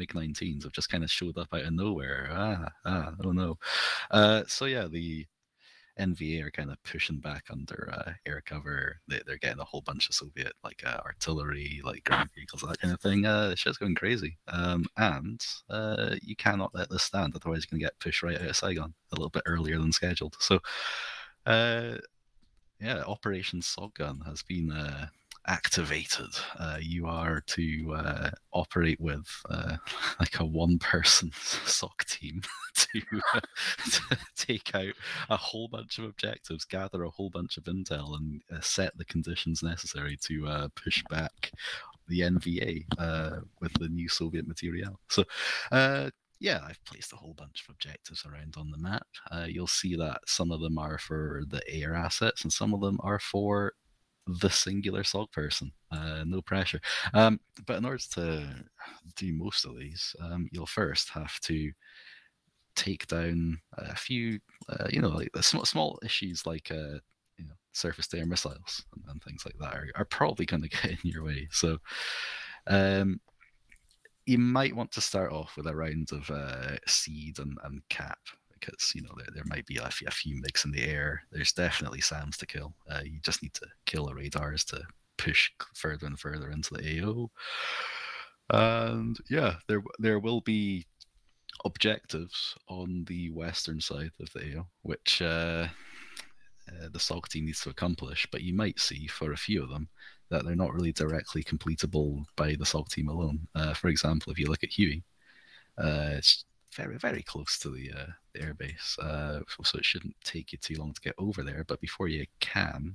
MiG-19s have just kind of showed up out of nowhere. Oh no. So yeah, the NVA are kind of pushing back under air cover. They're getting a whole bunch of Soviet artillery, like ground vehicles, that kind of thing. It's just going crazy. And you cannot let this stand, otherwise you're going to get pushed right out of Saigon a little bit earlier than scheduled. So, yeah, Operation SOG Gun has been activated. You are to operate with like a one-person SOC team to take out a whole bunch of objectives, gather a whole bunch of intel, and set the conditions necessary to push back the NVA with the new Soviet material. So, yeah, I've placed a whole bunch of objectives around on the map. You'll see that some of them are for the air assets and some of them are for the singular SOG person. No pressure. But in order to do most of these, you'll first have to take down a few, like the small issues like surface-to-air missiles and things like that are probably going to get in your way. So you might want to start off with a round of seed and cap, because there might be a few MiGs in the air. There's definitely SAMs to kill. You just need to kill the radars to push further and further into the AO. And yeah, there will be objectives on the western side of the AO, which the SOG team needs to accomplish, but you might see for a few of them that they're not really directly completable by the SOG team alone. For example, if you look at Huey, it's very, very close to the airbase, so it shouldn't take you too long to get over there. But before you can,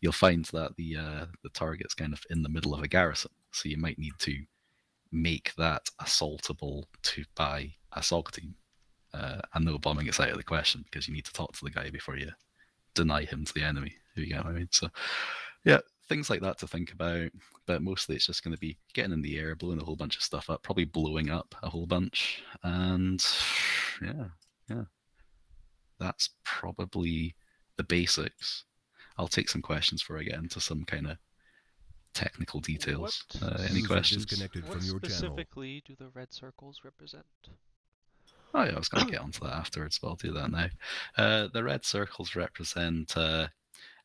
you'll find that the target's kind of in the middle of a garrison, so you might need to make that assaultable by a SOG team. And no bombing is out of the question, because you need to talk to the guy before you deny him to the enemy, if you get what I mean. So yeah, things like that to think about, but mostly it's just going to be getting in the air, blowing a whole bunch of stuff up, probably blowing up a whole bunch, and yeah, that's probably the basics. I'll take some questions before I get into some kind of technical details. Any questions? What specifically do the red circles represent? Oh yeah, I was going to get onto that afterwards, but I'll do that now. The red circles represent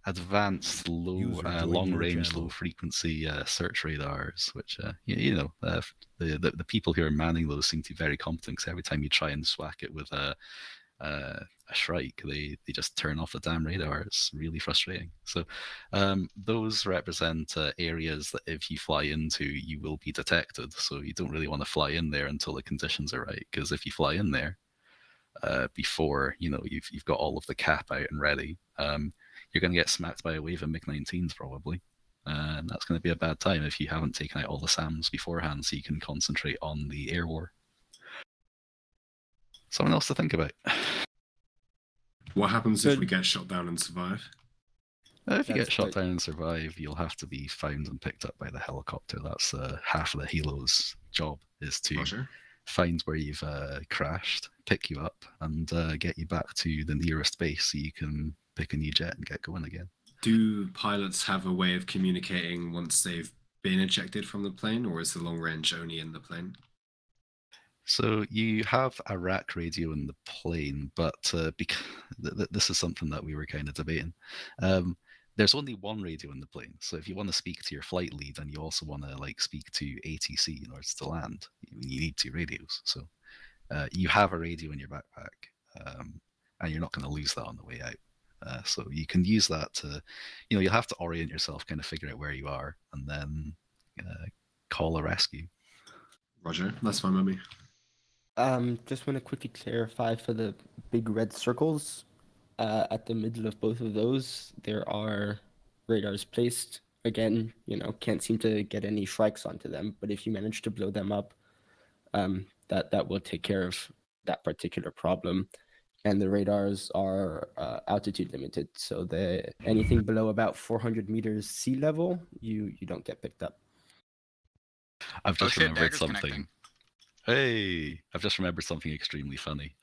advanced long-range, low-frequency search radars, which the people who are manning those seem to be very competent, because every time you try and swack it with a Shrike, they just turn off the damn radar. It's really frustrating. So those represent areas that if you fly into, you will be detected. So you don't really want to fly in there until the conditions are right, because if you fly in there before you've got all of the cap out and ready, you're going to get smacked by a wave of MiG-19s probably. And that's going to be a bad time if you haven't taken out all the SAMs beforehand, so you can concentrate on the air war. Something else to think about. What happens if we get shot down and survive? If you get shot down and survive, you'll have to be found and picked up by the helicopter. That's half of the Halo's job, is to find where you've crashed, pick you up, and get you back to the nearest base so you can pick a new jet and get going again. Do pilots have a way of communicating once they've been ejected from the plane, or is the long range only in the plane? So you have a rack radio in the plane, but this is something that we were kind of debating. There's only one radio in the plane, so if you want to speak to your flight lead and you also want to speak to ATC in order to land, you need two radios. So you have a radio in your backpack, and you're not going to lose that on the way out. So you can use that to, you'll have to orient yourself, kind of figure out where you are, and then call a rescue. Roger, that's fine with me. Just want to quickly clarify for the big red circles. At the middle of both of those, there are radars placed. Again, can't seem to get any Shrikes onto them, but if you manage to blow them up, that will take care of that particular problem. And the radars are altitude limited, so anything below about 400 meters sea level, you don't get picked up. I've just remembered something. Hey, I've just remembered something extremely funny.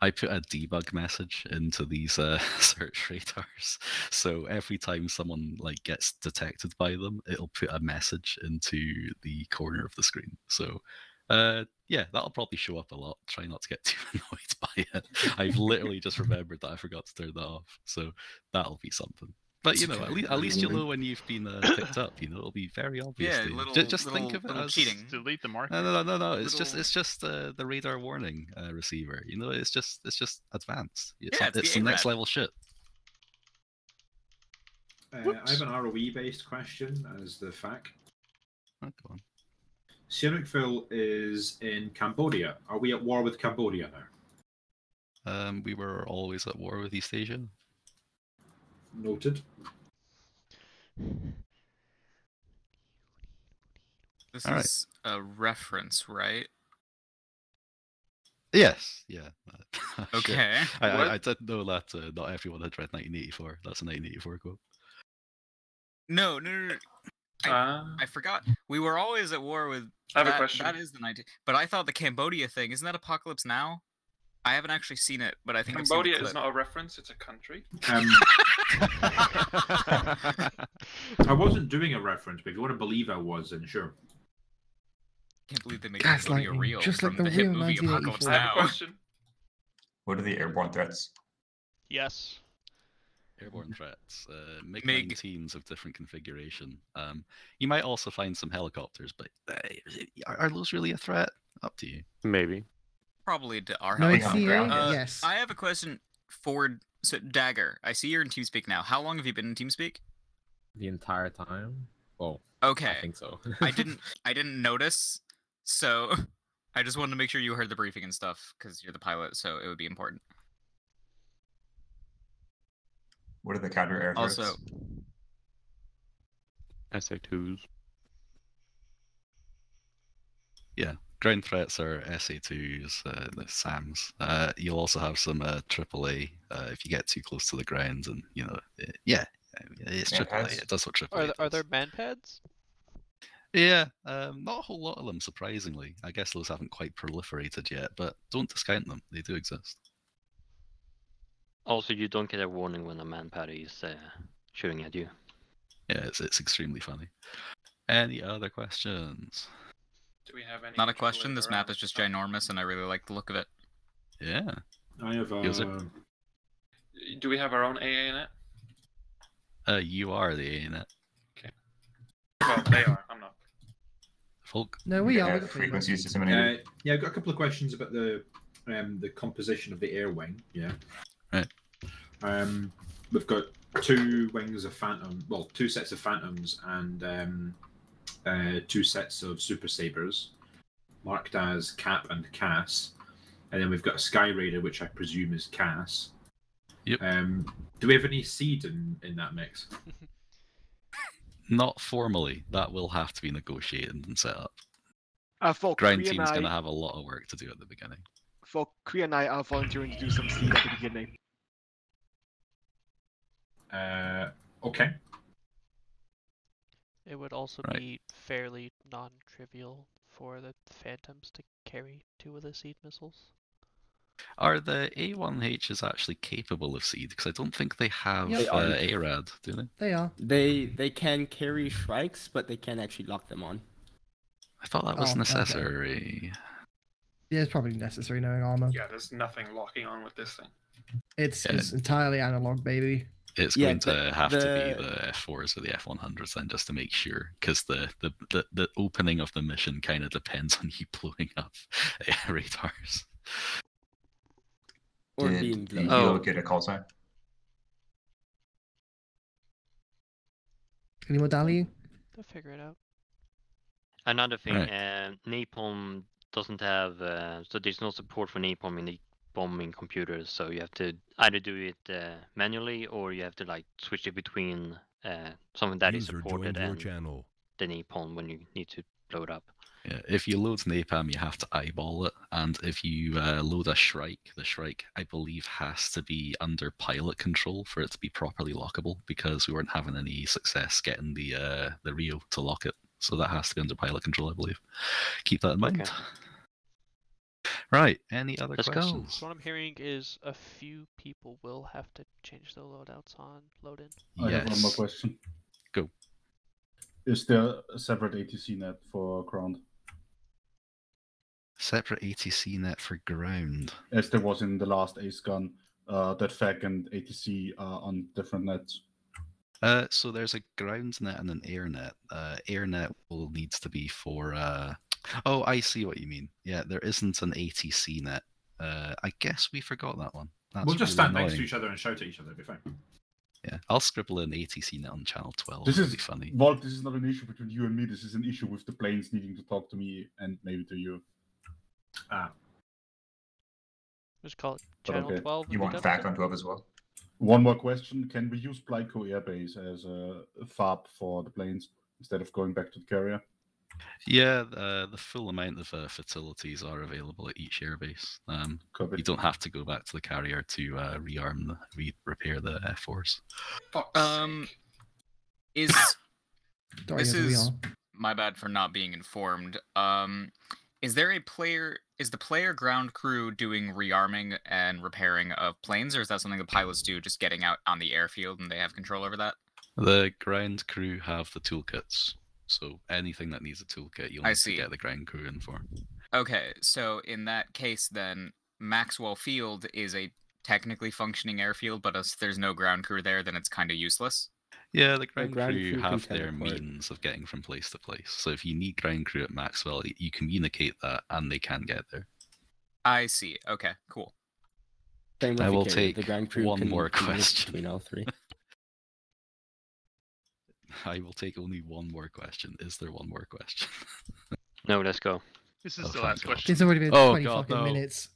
I put a debug message into these search radars, so every time someone gets detected by them, it'll put a message into the corner of the screen. So Yeah, that'll probably show up a lot. Try not to get too annoyed by it. I've literally just remembered that I forgot to turn that off, so that'll be something. But It's you know, okay. at least you'll know when you've been picked up. You know, it'll be very obvious. Yeah, to you. little, Just think of it little as cheating. Delete the marker. no. It's Little- just the radar warning receiver. You know, it's just advanced. It's, Yeah, it's it's the the next ARAD. level shit. I have an ROE-based question as the FAQ. Oh, go on. Sihanoukville is in Cambodia. Are we at war with Cambodia now? We were always at war with East Asia. Noted. This All right. is a reference, right? Yes, yeah. Shit. Okay. I did know that not everyone had read 1984. That's a 1984 quote. No. I forgot. We were always at war with. I have a question. That is the 19. But I thought the Cambodia thing isn't that Apocalypse Now? I haven't actually seen it, but I think Cambodia I've seen is not a reference; it's a country. I wasn't doing a reference, but if you want to believe I was, then sure. Can't believe they made Cambodia Gaslighting, real just from like the the hit real movie Apocalypse 1984. I have a Now. question. What are the airborne threats? Yes. Airborne threats. MiG. MiG-19s of different configuration. You might also find some helicopters, but are those really a threat? Up to you. Maybe. Probably to our No, it's helicopter. the yes. I have a question for Dagger. I see you're in TeamSpeak now. How long have you been in TeamSpeak? The entire time? Well, Okay. I think so. I didn't notice, so I just wanted to make sure you heard the briefing and stuff because you're the pilot, so it would be important. What are the counter air threats? Also, SA2s. Yeah, ground threats are SA2s, the SAMs. You'll also have some AAA if you get too close to the ground, and you know, it's Man AAA. pads? It does what AAA Are there does. man pads? Yeah, not a whole lot of them, surprisingly. I guess those haven't quite proliferated yet, but don't discount them. They do exist. Also, you don't get a warning when a man-pad is shooting at you. Yeah, it's extremely funny. Any other questions? Do we have any? not a question. AAA This around map is just stuff? ginormous, and I really like the look of it. Yeah. I have Feels it. Do we have our own AA in it? You are the ANet. Well, they are. I'm not. Folk. No, we are. Yeah, we got frequency frequency. disseminated. Yeah, I've got a couple of questions about the composition of the air wing. Yeah. Right. We've got two wings of Phantom, well, two sets of Phantoms and two sets of Super Sabres, marked as Cap and Cass, and then we've got a Sky Raider, which I presume is Cass. Yep. Do we have any seed in that mix? Not formally. That will have to be negotiated and set up. For Ground Kree and team's going to I, have a lot of work to do at the beginning. for Kree and I are volunteering to do some seed at the beginning. Okay. It would also Right. be fairly non-trivial for the Phantoms to carry 2 of the seed missiles. Are the A1Hs actually capable of seed? Because I don't think they have They are. ARAD, do they? They are. They can carry Shrikes, but they can't actually lock them on. I thought that was Oh, okay. necessary. Yeah, it's probably necessary knowing armor. Yeah, there's nothing locking on with this thing. It's Yeah. it's entirely analog, baby. It's Yeah, going to but have to be the- the F4s or the F100s then, just to make sure, because the opening of the mission kind of depends on you blowing up radars. Or Did being you Oh. get a call sign? Any more dallying? They'll figure it out. Another thing, Right. Napalm doesn't have, so there's no support for Napalm in the bombing computers, so you have to either do it manually or you have to like switch it between something that is supported and the Napalm when you need to blow it up. Yeah, if you load Napalm, you have to eyeball it, and if you load a Shrike, the Shrike, I believe, has to be under pilot control for it to be properly lockable, because we weren't having any success getting the Rio to lock it, so that has to be under pilot control, I believe. Keep that in mind. Okay. Right, any other Let's go. questions? So what I'm hearing is a few people will have to change their loadouts on load-in. I have one more Yes. question. Go. Is there a separate ATC net for ground? Separate ATC net for ground. As there was in the last Ace Gun, that FAC and ATC are on different nets. So there's a ground net and an air net. Air net will needs to be for. Oh, I see what you mean. Yeah, there isn't an ATC net. I guess we forgot that one. That's We'll just really stand next to annoying. each other and shout at each other. It'll be fine. Yeah, I'll scribble an ATC net on channel 12. This It'll is be funny. Walt. This is not an issue between you and me. This is an issue with the planes needing to talk to me and maybe to you. Just call it But channel okay. 12. You want FAC on 12 as well? One more question: can we use Blyco Air Base as a FAB for the planes instead of going back to the carrier? Yeah, the full amount of facilities are available at each airbase. You don't have to go back to the carrier to repair the F4s. This is my bad for not being informed. Is the player ground crew doing rearming and repairing of planes, or is that something the pilots do, just getting out on the airfield and they have control over that? The ground crew have the toolkits, so anything that needs a toolkit, you'll need to get the ground crew in for. Okay, so in that case, then Maxwell Field is a technically functioning airfield, but as there's no ground crew there, then it's kind of useless. Yeah, the ground ground crew crew can have their teleport. means of getting from place to place. So if you need ground crew at Maxwell, you communicate that, and they can get there. I see. Okay, cool. Same with I the will carrier. take The ground crew one can more communicate question. between all three. I will take only one more question. Is there one more question? No, let's go. This is Oh, the last thank God. question. It's already been Oh, 20 God, fucking no. minutes.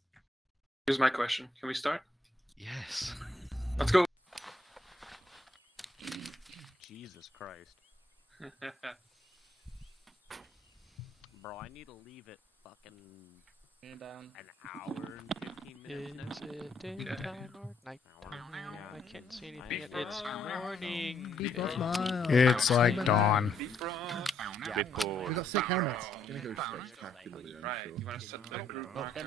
Here's my question. Can we start? Yes. Let's go. Jesus Christ. Bro, I need to leave it fucking an hour and 15 minutes. Is it daytime or nighttime? I can't see anything. It's morning. Beep off smile. It's like Smile. dawn. We got sick helmets. Right, you want to set the group marker?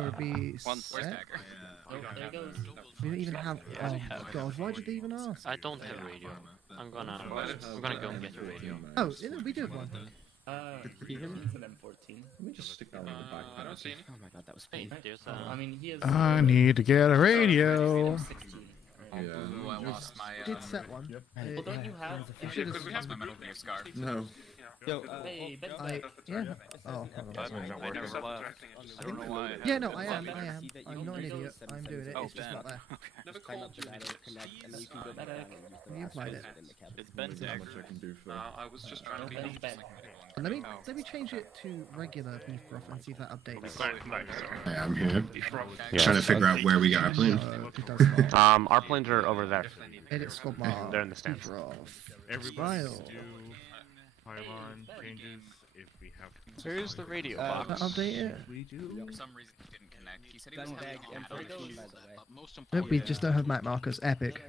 Should be set? We don't even have. Oh god, why did they even ask? I don't have radio. I'm gonna go and get a radio. Oh, we do have one. It's an M14. Let me just stick that one in the back. I don't see any. Oh my god, that was Hey, painful. there's I mean, he has. I need to get a radio. Ooh, I lost my. Did set one. Well, don't you have? You should Because we have my Metal Gear scar. No. Yo, Hey, Ben. yeah. Oh, hold on. I never left. I don't know why. Yeah, no, I am. I'm not an idiot. I'm doing it. It's just not there. Never Climb called up the you. ladder, connect, and then you can go back down and You applied it. It's Ben's deck. I was just trying to be Ben's back. Let me change it to regular beef broth and see if that updates. Yeah, I'm here. Trying to figure out where we got our plane. It does not. Our planes are over there. Edit squad mark. They're in the stands. Beef broth. Everybody Smile. pylon changes if we have. Where's the radio That box? update it? For some reason, he didn't connect. He said he was having M14, by Nope, we just don't have map markers. Epic.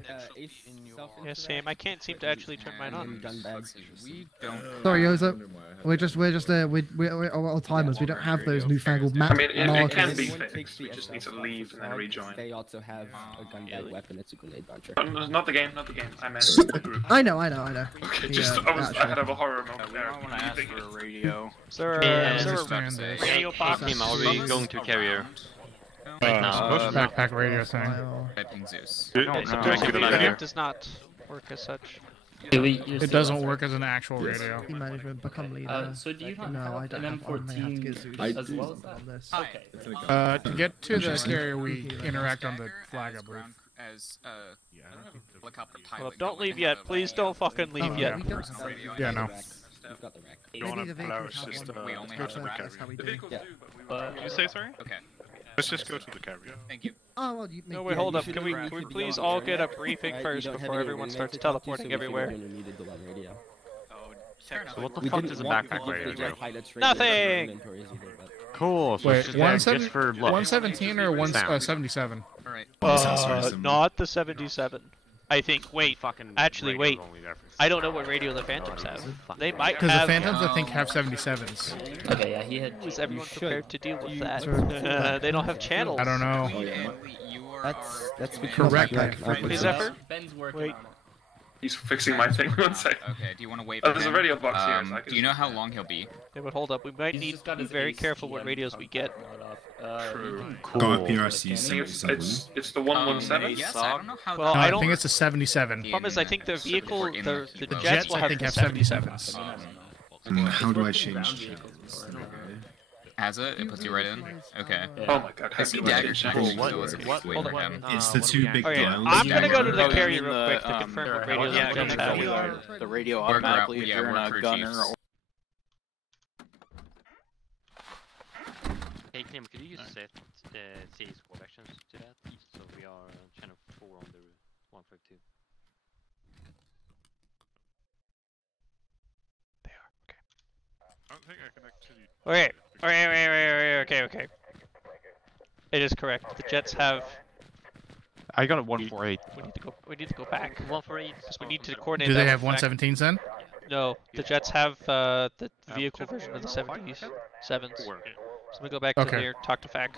Yeah, same. I can't seem to actually turn mine on. gun bags. We don't. Sorry, Yoza. We're just we're all timers. We don't have those newfangled map I mean, it markers. can be Everyone takes fixed. the We just need to SOG leave and then rejoin. They also have a gun bag weapon. It's a grenade launcher. Not the game, not the game. I meant the group. I know. Okay, The, just I had a horror moment We there. don't want to ask for a radio. Is there Yeah, is there just a stand radio box? Team, are we going to carrier? Right now. Backpack radio thing. Typing Zeus. I don't Okay, so know. direct Keep it radio there. does not work as such. It doesn't work as an actual radio. Team management, become leader. So do you have No, I don't an have one. I have to get M14 Zeus as well as on this. Okay. To get to the carrier, we interact on the flag, I believe. As I don't have a helicopter pilot. Well, don't leave yet. Please don't fucking leave yet. We don't Yeah, no. We've got the rack. Maybe the vehicles have one. We only That's have the that's how we do. Yeah. You say sorry? Okay. Let's just go to the carrier. Thank you. Oh well, you. No, wait, hold up. Can we please all get a briefing first before everyone starts teleporting everywhere? So what the fuck does a backpack radio do? Nothing! Cool. So it's Wait, just there just for look. 117 or 177? Alright. Not the 77. I think. Wait. Fucking Actually, radio's wait. only there for I don't know what radio the Phantoms have. They might Because the have. Phantoms, I think, have 77s. Okay, yeah, he had. Was everyone prepared to deal with that? Sure. They don't have channels. I don't know. That's That's because Correct. Black Is Zephyr? Ben's working Wait. on it. He's fixing my thing. One sec. Okay, do you want to wait Oh, for there's a him? radio box here, so I can Do you know how long he'll be? Yeah, but hold up, we might need to be very careful what radios we get. True. Got a PRC It's the 117. Yes, I don't know how. Well, No, I I don't. think it's a 77. Problem is, I think the vehicle, the Jets, jets will I have think, the have 77s. 77s. How do I change channels? Has it? It puts you right in? Okay. Oh my god. I see dagger checks. So it's What? wait for him. It's the two big Okay, dials. I'm gonna go to the Oh, you carrier mean real quick to confirm what radios the jets have. The radio automatically if you're in a gunner or... Hey, Kim, could you just set the CS squad actions to that? So we are channel 4 on the 152. I don't think I can actually. Okay. It is correct. The jets have. I got a 148. We need to go back. 148. We need to coordinate. Do they that have with back. 117s then? No, the jets have the vehicle version of the 77s. So we go back to here, talk to FAC.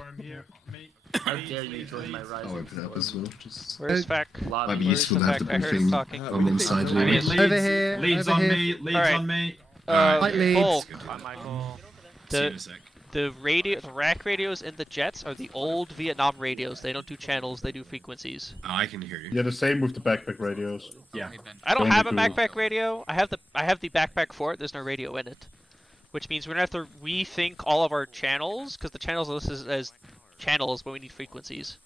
How dare you join my rise? I'll open it up as well. Just... Where's FAC? Might be useful to have the briefing on one side. Over here. Leads over on here. me. Leads on me. Light leads. Volk. Hi, Michael. The rack radios in the jets are the old Vietnam radios. They don't do channels, they do frequencies. Oh, I can hear you. Yeah, the same with the backpack radios. Yeah. I don't Don't have a do- backpack radio. I have the backpack for it. There's no radio in it, which means we're gonna have to rethink all of our channels because the channels are listed as channels, but we need frequencies.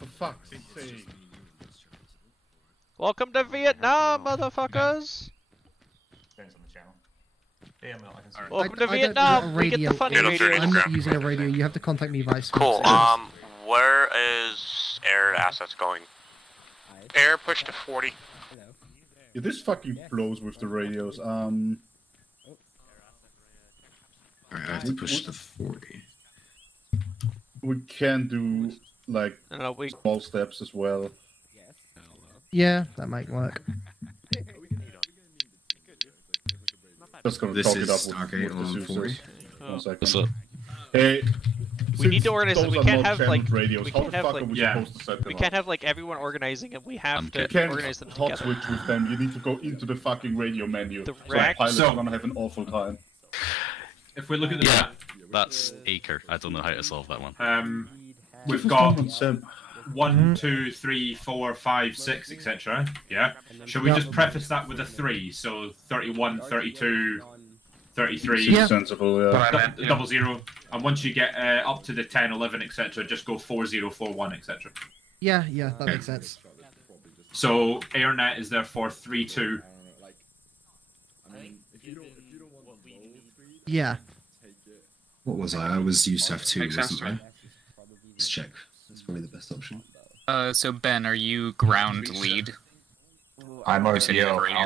For fuck's sake. Welcome to Vietnam, motherfuckers. Depends on the channel. Yeah, I can see. Welcome to I don't Vietnam. know We get the radio. funny radio. I'm not using a radio. You have to contact me via Skype. Cool. Where is air assets going? Air push to 40. Yeah, this fucking blows with the radios. Alright, I have to push to 40. We can do like No, small steps as well. Yeah, that might work. Just gonna This talk is it up Stargate with the on 40. Zeusers. 1 second. What's up? Hey, We need to organize it. those We are can't not have channeled like radios. we How can't the have fuck like are we supposed to set them we up? can't have like everyone organizing it. We have to You can't organize them hot together. switch with them. You need to go into the fucking radio menu. The So rack- pilots So- are gonna have an awful time. If we look at the map, That's Acre. I don't know how to solve that one. we've got 1, 2, 3, 4, 5, 6, etc. Yeah. Should we just preface that with a 3? So 31, 32, 33. Seems sensible, yeah. Double 0. And once you get up to the 10, 11, etc., just go 40, 41, etc. Yeah, that makes sense. So AirNet is therefore 32. Yeah. What was I? I was USAF2, Makes sense, wasn't I? Let's check. That's probably the best option. So Ben, are you ground lead? I'm You said you have RTO. radio.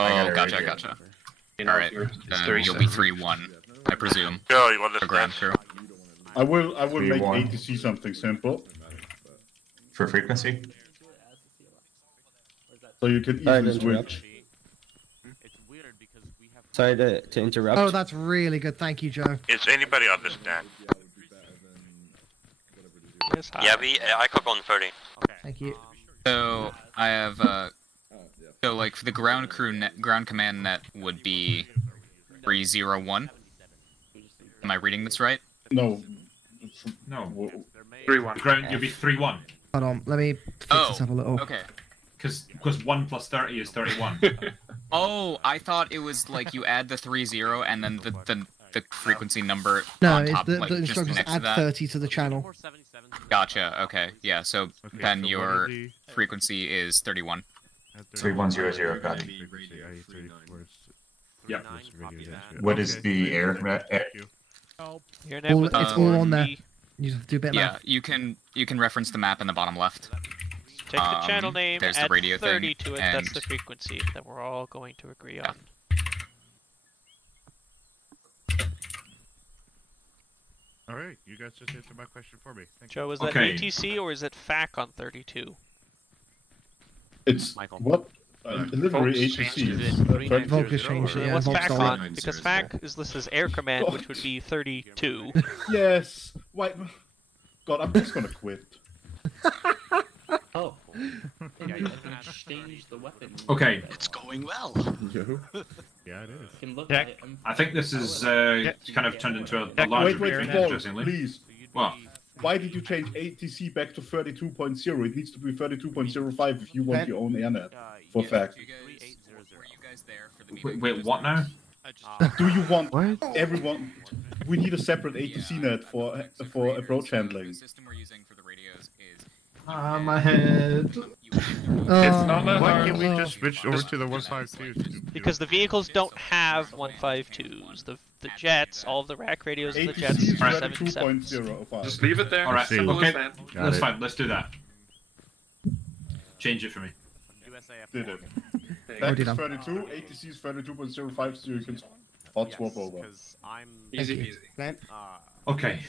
I got Oh, a gotcha, radio. gotcha. Alright, you'll be 3-1, I presume. Yo, you want this For ground crew. I will make 3-1. ATC something simple, For frequency? so you can Sorry to easily interrupt. switch. Sorry to interrupt. Oh, that's really good. Thank you, Joe. Is anybody understand? Yes, hi. Yeah, I cook on 30. Thank you. So I have so like for the ground crew ground command net would be 301. Am I reading this right? No. No. 3-1. Ground, you'll be 3-1. Hold on. Let me fix this up a little. Okay. Because 1 plus 30 is 31. Oh, I thought it was like you add the 30 and then the frequency number No, on it's top, the like just instructions next to add that. 30 to the channel. Gotcha. Okay. Yeah. So Ben, so your what is the- frequency is 31. 3100, copy. Yep. What is the air? Your net All, with it's all on there. the- You just have to do a bit of Yeah, math. you can reference the map in the bottom left. Take the channel name, there's the add radio 30 thing, to it, and that's the frequency that we're all going to agree on. All right, you guys just answered my question for me. Thank Joe, you. is that Okay. ATC or is it FAC on 32? It's Michael. what? Delivery Volk's ATC changed is. it. 3900. Volk has changed it, yeah. What's Volk FAC stole it. on? Because FAC is listed as Air Command, which would be 32. Yes. Wait. God, I'm just gonna quit. Oh, Hey, I can change the weapon. Okay. It's going well. Yeah, it is. Can look Check. at it. I think this is kind of turned into a larger briefing, Paul, interestingly. please. What? Why did you change ATC back to 32.0? It needs to be 32.05 if you want your own AirNet. For fact. Wait, what now? Do you want everyone? We need a separate ATC net for approach handling. Ah, my head. It's not that hard. Why can't we just switch over to the 152s? Because the vehicles don't have 152s. The jets, all of the rack radios of the jets ATC is are 32.05. Just leave it there. All right, Simple okay, as that. that's fine. Let's do that. Change it for me. Did it. Oh, That did is I? 32, ATC is 32.05, so you can hot swap over. Easy peasy. Plant. Okay.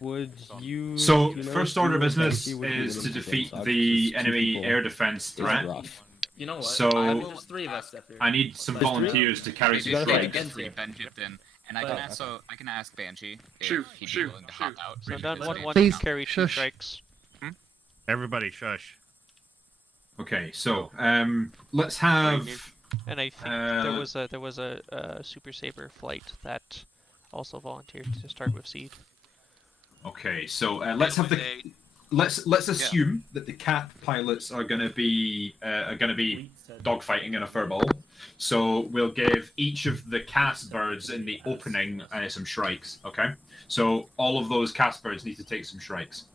Would you? So, do you know first if order you of or business Becky would be is willing to to defeat go the south? enemy People air defense is threat. rough. You know what? So, there's 3 of us up here. I need some There's 3? volunteers to carry some It's strikes. against Ben Jipton, and I can ask Banshee if Shoot, he'd shoot, be willing to hop out. So done Because 1-1 Please, carry 2 shush. strikes. Everybody, shush. Okay, so let's have. And I think there was a Super Saber flight that also volunteered to start with seed. Okay, so let's have the. Let's assume that the cap pilots are going to be dogfighting in a furball. So we'll give each of the cast birds in the opening some shrikes. Okay, so all of those cast birds need to take some shrikes.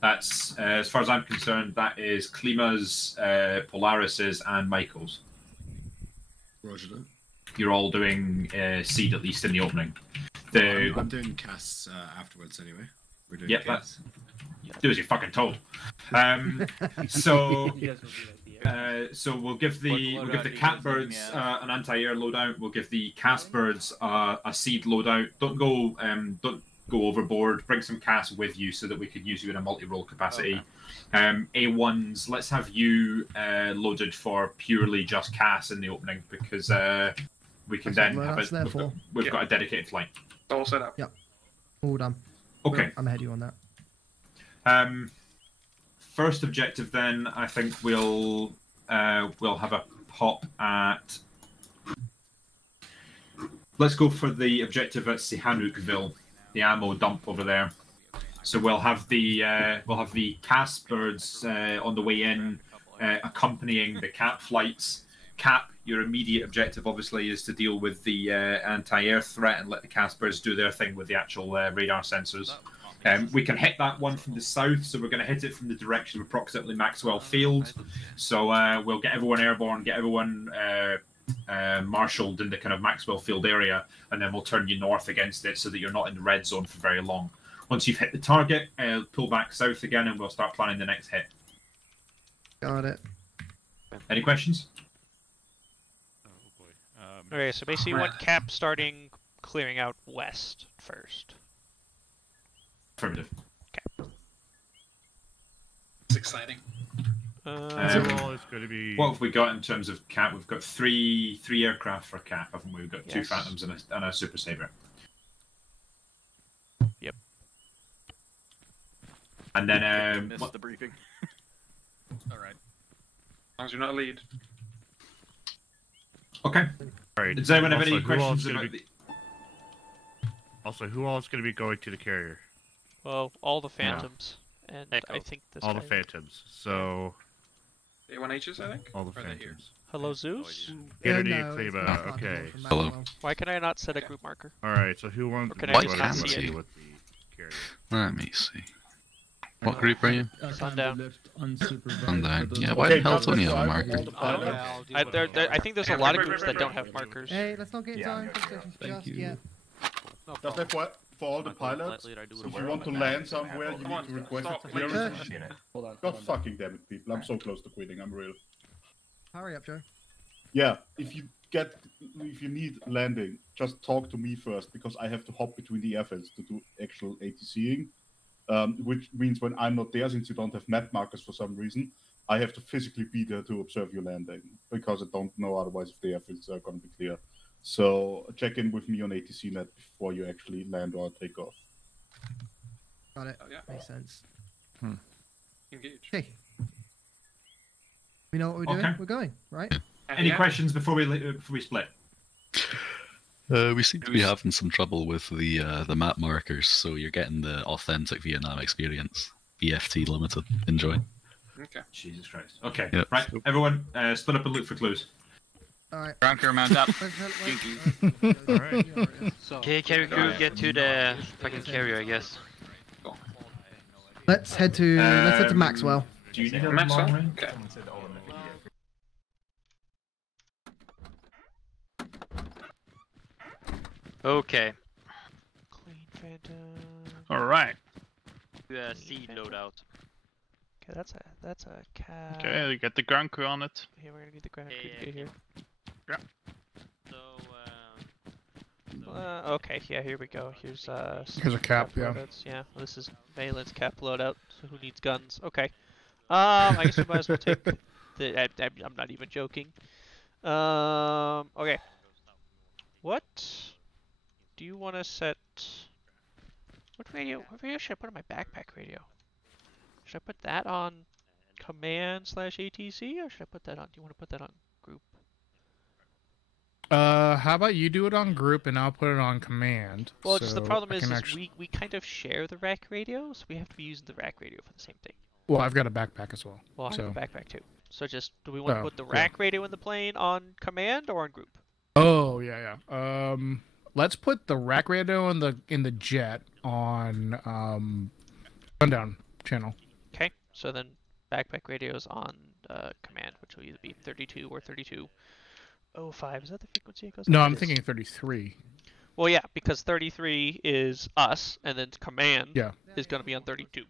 That's as far as I'm concerned. That is Klima's, Polaris's, and Michael's. Roger that. You're all doing seed at least in the opening. I'm doing casts afterwards anyway. We're doing Yep, casts. do as you're fucking told. So we'll give the catbirds an anti-air loadout. We'll give the castbirds a seed loadout. Don't go overboard. Bring some casts with you so that we could use you in a multi-role capacity. Okay. A1s, let's have you loaded for purely just casts in the opening because we can then have we've got a dedicated flight. All set up. Yep. All done. Okay. I'm ahead of you on that. First objective then, I think we'll have a pop at. Let's go for the objective at Sihanoukville, the ammo dump over there. So we'll have the cast birds on the way in, accompanying the cap flights. Cap, your immediate objective obviously is to deal with the anti-air threat and let the cast birds do their thing with the actual radar sensors. We can hit that one from the south, so we're going to hit it from the direction of approximately Maxwell Field. So we'll get everyone airborne, get everyone marshaled in the kind of Maxwell Field area, and then we'll turn you north against it so that you're not in the red zone for very long. Once you've hit the target, pull back south again, and we'll start planning the next hit. Got it. Any questions? Okay, so basically you want cap starting clearing out west first. Affirmative. Okay. It's exciting. It's going to be. What have we got in terms of cap? We've got three aircraft for cap, haven't we? We've got 2 Phantoms and a Super Saber. Yep. And then missed the briefing. All right. As long as you're not a lead. Okay. All right. Does anyone have Also, any questions about the? Also, who all is going to be going to the carrier? Well, all the Phantoms, and I think this all guy... the Phantoms. So. A1Hs, I think. All the Or are they here? Phantoms. Hello, Zeus? Kennedy, no, it's Kleba, not okay. Hello. Why can I not set a group marker? All right. So who wants? Or can I Why just can't not see you? it? With the carrier? Let me see. What group are you? Sundown. Sundown. Yeah, why the hell don't you have a marker? I think there's a lot of groups that don't have markers. Hey, let's not get into our conversations just yet. Just FYI, for all the pilots, if you want to land somewhere, you need to request a clearance. God fucking damn it, people. I'm so close to quitting, I'm real. Hurry up, Joe. Yeah, if you need landing, just talk to me first, because I have to hop between the airfields to do actual ATCing. Which means when I'm not there, since you don't have map markers for some reason, I have to physically be there to observe your landing, because I don't know otherwise if the airfields are going to be clear. So check in with me on ATC net before you actually land or take off. Got it. Oh, yeah. Makes sense. Engage. Okay. We know what we're doing. Okay. We're going, right? Any questions before we split? We seem to be having some trouble with the map markers, so you're getting the authentic Vietnam experience. BFT Limited. Enjoy. Okay. Jesus Christ. Okay. Yep. Right. Everyone, split up and look for clues. All right. Ground crew mount up. Alright. Okay, carrier crew, get to the fucking carrier, I guess. Let's head to Maxwell. Do you need a Maxwell? long range? Okay. Okay. Clean Phantom. Alright. Seed loadout. Okay, that's a cat. Okay, you get the ground crew on it. Here, we're gonna need the ground crew to get here. Yeah. Okay, yeah, here we go. Here's Here's a cap, yeah. loadouts. Yeah, well, this is Valen's cap loadout. So who needs guns? Okay. I guess we might as well take the. I'm not even joking. Okay. What do you want to set? What radio should I put on my backpack radio? Should I put that on command/ATC, or should I put that on? Do you want to put that on group? How about you do it on group and I'll put it on command. Well, just the so problem I is, can we kind of share the rack radio, so we have to be using the rack radio for the same thing. Well, I've got a backpack as well. Well, I so. have a backpack too. So just, do we want to Oh, put the yeah. rack radio in the plane on command or on group? Oh yeah. Let's put the rack radio in the jet on sundown channel. Okay, so then backpack radio's on command, which will either be 32 or 3205. Is that the frequency it goes on? No, It I'm is. thinking 33. Well, yeah, because 33 is us, and then command Yeah. is going to be on 32,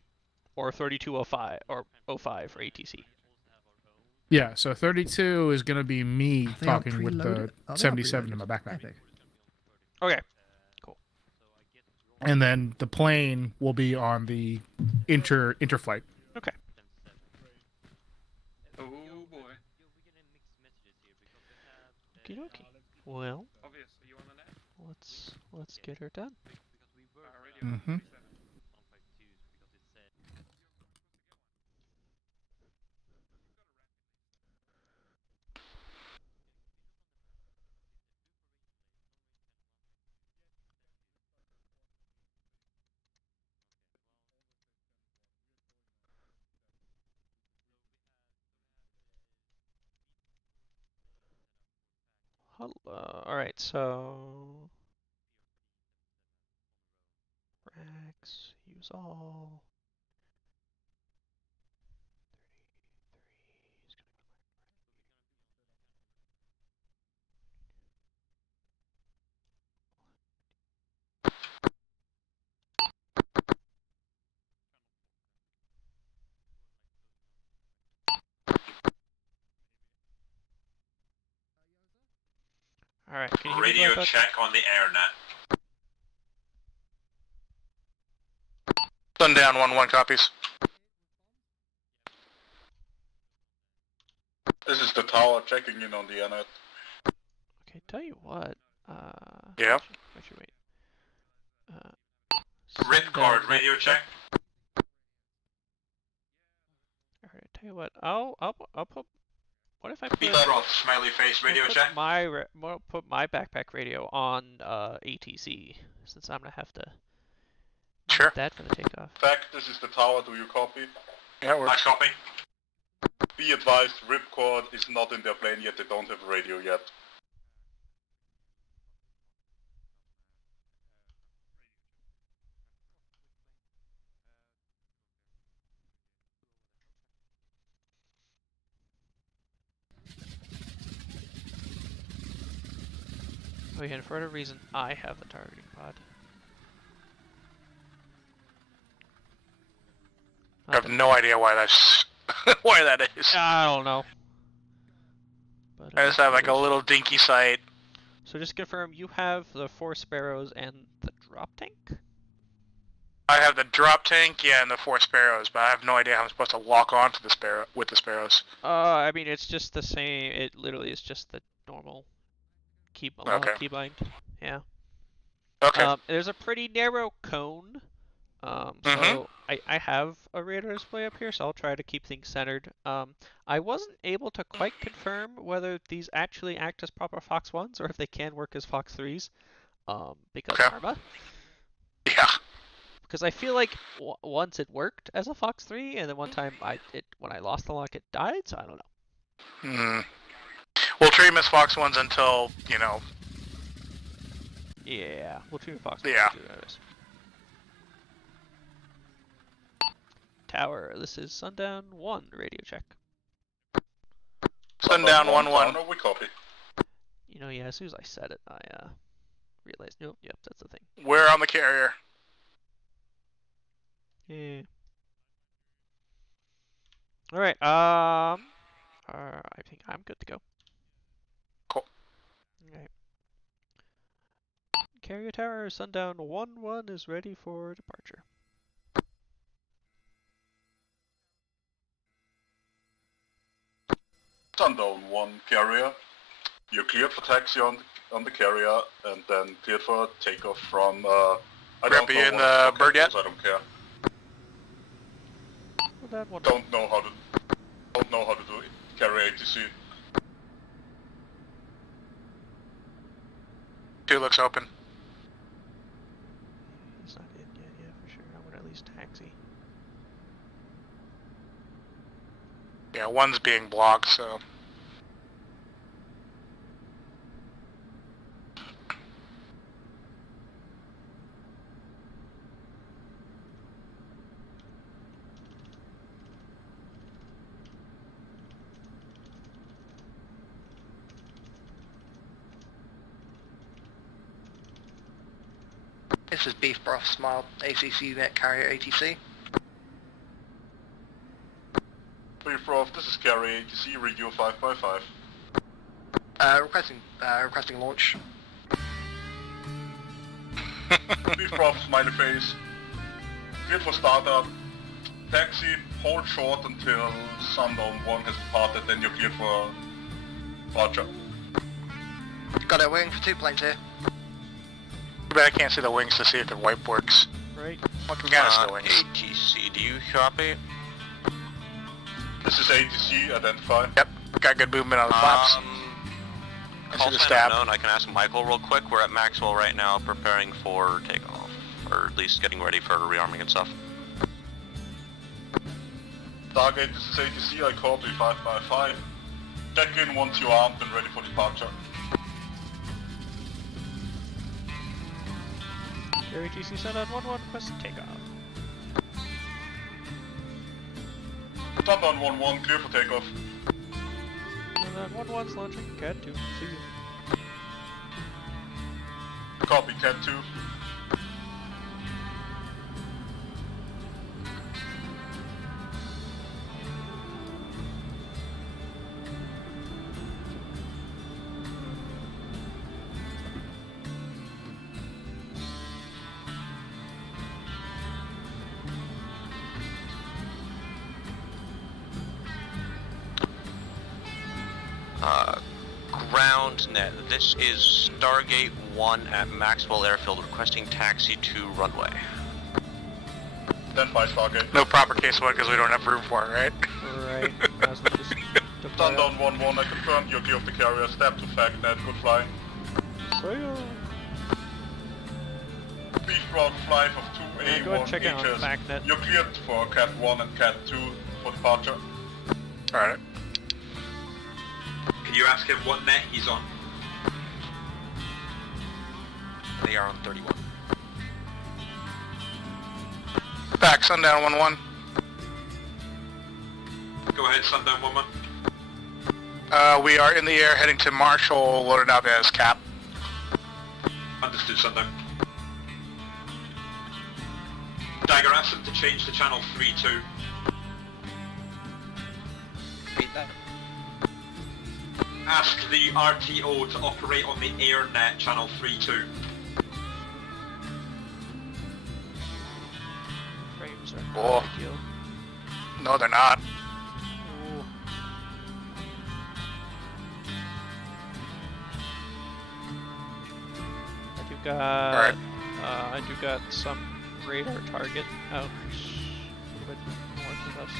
or 3205, or 05 for ATC. Yeah, so 32 is gonna be me They are talking with the preloaded? Oh, they are 77 in my preloaded. backpack. Epic. Okay. And then the plane will be on the interflight. Okay. Oh boy. Okie dokie. Well, Obvious. Are you on the net? let's get her done. Mm-hmm. Hello. All right. So racks, use all. 33 is gonna go All right. Can you hear me, Radio Blackhawk? check on the airnet. Sundown 1-1 copies. This is the tower checking in on the airnet. Okay. Tell you what. Yeah. Actually, wait. Ripcord radio check. All right. Tell you what. I'll put. What if I put? Smiley face radio I'll put check. I'll put my backpack radio on ATC, since I'm gonna have to. Sure. That for the takeoff. Fact, this is the tower. Do you copy? Yeah, it works. Copy. Be advised, Ripcord is not in their plane yet. They don't have a radio yet. Oh yeah, and for whatever reason, I have the targeting pod. I have no idea why that's why that is. I don't know. But, I just have like a little dinky sight. So just confirm, you have the 4 Sparrows and the drop tank? I have the drop tank, yeah, and the 4 Sparrows, but I have no idea how I'm supposed to lock on to the with the Sparrows. I mean, it's just the same. It literally is just the normal Okay. keybind. Yeah. Okay. There's a pretty narrow cone So I have a radar display up here, so I'll try to keep things centered. I wasn't able to quite confirm whether these actually act as proper Fox 1s or if they can work as Fox 3s, because Arma. Yeah. Because I feel like once it worked as a Fox 3, and then one time when I lost the lock, it died, so I don't know. We'll treat them as Fox 1s until, you know... Yeah, we'll treat them Fox 1s. Yeah. Tower, this is Sundown 1, radio check. Sundown 1-1. We copy. You know, yeah, as soon as I said it, I realized, nope, yep, that's the thing. We're on the carrier. Yeah. Alright, I think I'm good to go. Cool. Alright. Carrier tower, Sundown 1-1 is ready for departure. Sundown 1 carrier. You're cleared for taxi on the carrier, and then cleared for takeoff from. I don't know in the bird yet? I don't care. Well, don't know how to do it. Carrier ATC. 2 looks open. It's not in yet, yeah, for sure. I would at least taxi. Yeah, 1's being blocked, so... This is Beef Broth Smile, ACC Unit Carrier ATC. Beef Broth, this is Carrier ATC, radio 5x5. Requesting launch. Beef Broth, smiley face. Cleared for startup. Taxi, hold short until Sundown 1 has departed, then you're cleared for departure. Got it, waiting for 2 planes here. But I can't see the wings to see if the wipe works. Right. What can kind of see the wings? ATC, do you copy? This is ATC, identify. Yep, got good movement on the flaps. Call sign unknown, I can ask Michael real quick. We're at Maxwell right now preparing for takeoff, or at least getting ready for rearming and stuff. Stargate, this is ATC, I copy 5x5. Check in once you're armed and ready for departure. Carrier ATC Sundown 1-1, request takeoff. Sundown 1-1, clear for takeoff. Sundown 1-1's launching, Cat 2, see you. Copy, Cat 2. GroundNet, this is Stargate 1 at Maxwell Airfield requesting taxi to runway. Then by Stargate. No proper case one because we don't have room for it, right? Right. Sundown 1-1, I confirmed you're clear of the carrier. Step to FacNet, good flying. See ya. Beef Broad flight of 2A1 go and check in on H's. FacNet. You're cleared for Cat 1 and Cat 2 for departure. Alright. Can you ask him what net he's on? They are on 31. Back, Sundown 1-1. Go ahead, Sundown 1-1. We are in the air heading to Marshall, loaded up as Cap. Understood, Sundown. Dagger, ask them to change to channel 3-2. Repeat that. Ask the RTO to operate on the AirNet channel 3-2. Frames are Oh. ideal. No, they're not. Ooh. I do got some radar target out a little bit north of us.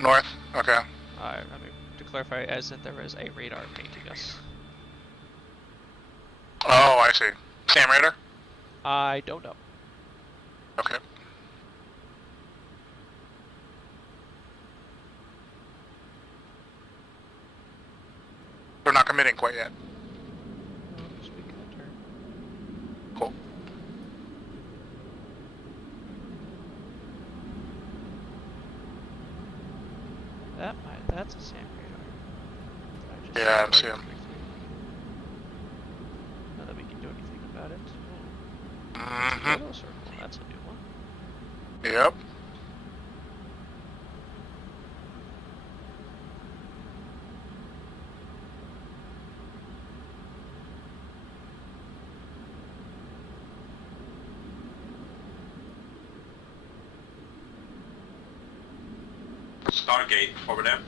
North? Okay. I mean, to clarify, as in there is a radar painting us. Oh, I see. Sam radar? I don't know. Okay. They're not committing quite yet. Cool. That's a SAM radar. Yeah, I see him. Not that we can do anything about it. Mm-hmm. Yellow circle, that's a new one. Yep. Stargate, over there.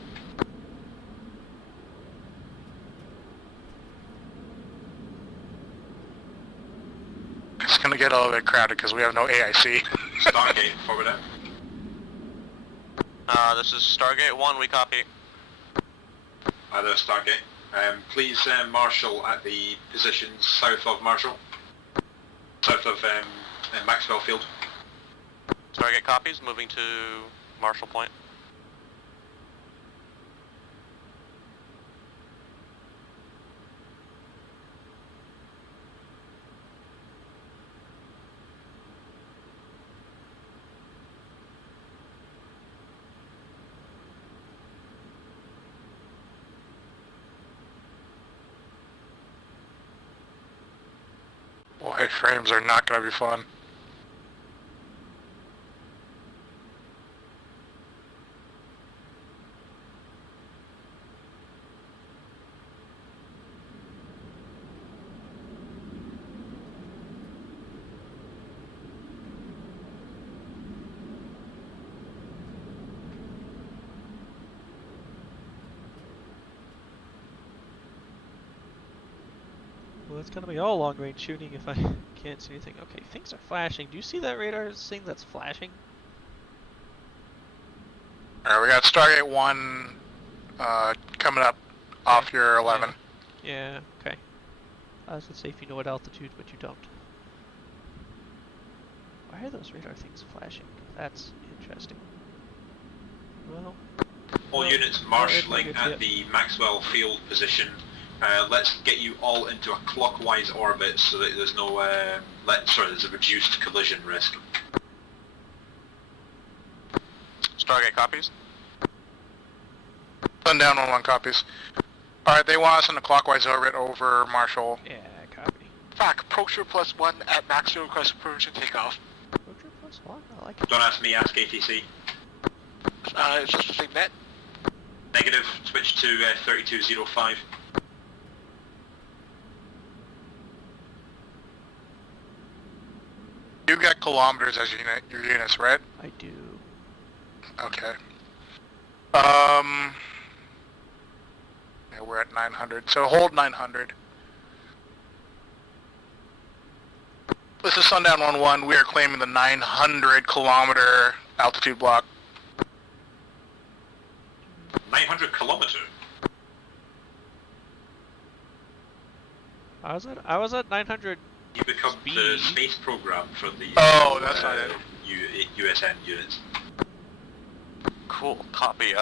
It's gonna get a little bit crowded because we have no AIC. Stargate, over there. This is Stargate 1, we copy. Hi there, Stargate. Please marshal at the positions south of Marshall. South of Maxwell Field. Stargate copies, moving to Marshall Point. Boy, frames are not gonna be fun. Well, it's gonna be all long-range shooting if I can't see anything. Okay, things are flashing. Do you see that radar thing that's flashing? Alright, we got Stargate 1 coming up off your 11. Yeah, okay. I was gonna say if you know what altitude, but you don't. Why are those radar things flashing? That's interesting. Well... All units marshalling at the Maxwell Field position. Let's get you all into a clockwise orbit so that there's no, there's a reduced collision risk. Stargate copies. Sundown 1-1 copies. Alright, they want us in a clockwise orbit over Marshall. Yeah, copy. Fuck, Approacher +1 at Maxwell request approach and takeoff. Approacher +1? I like it. Don't ask me, ask ATC. It's just the same net. Negative, switch to 3205. You got kilometers as your units, right? I do. Okay. Yeah, we're at 900, so hold 900. This is Sundown 1-1, we are claiming the 900 kilometer altitude block. 900 kilometer? I was at 900. You become the space program for the that's not it. USN units. Cool, copy.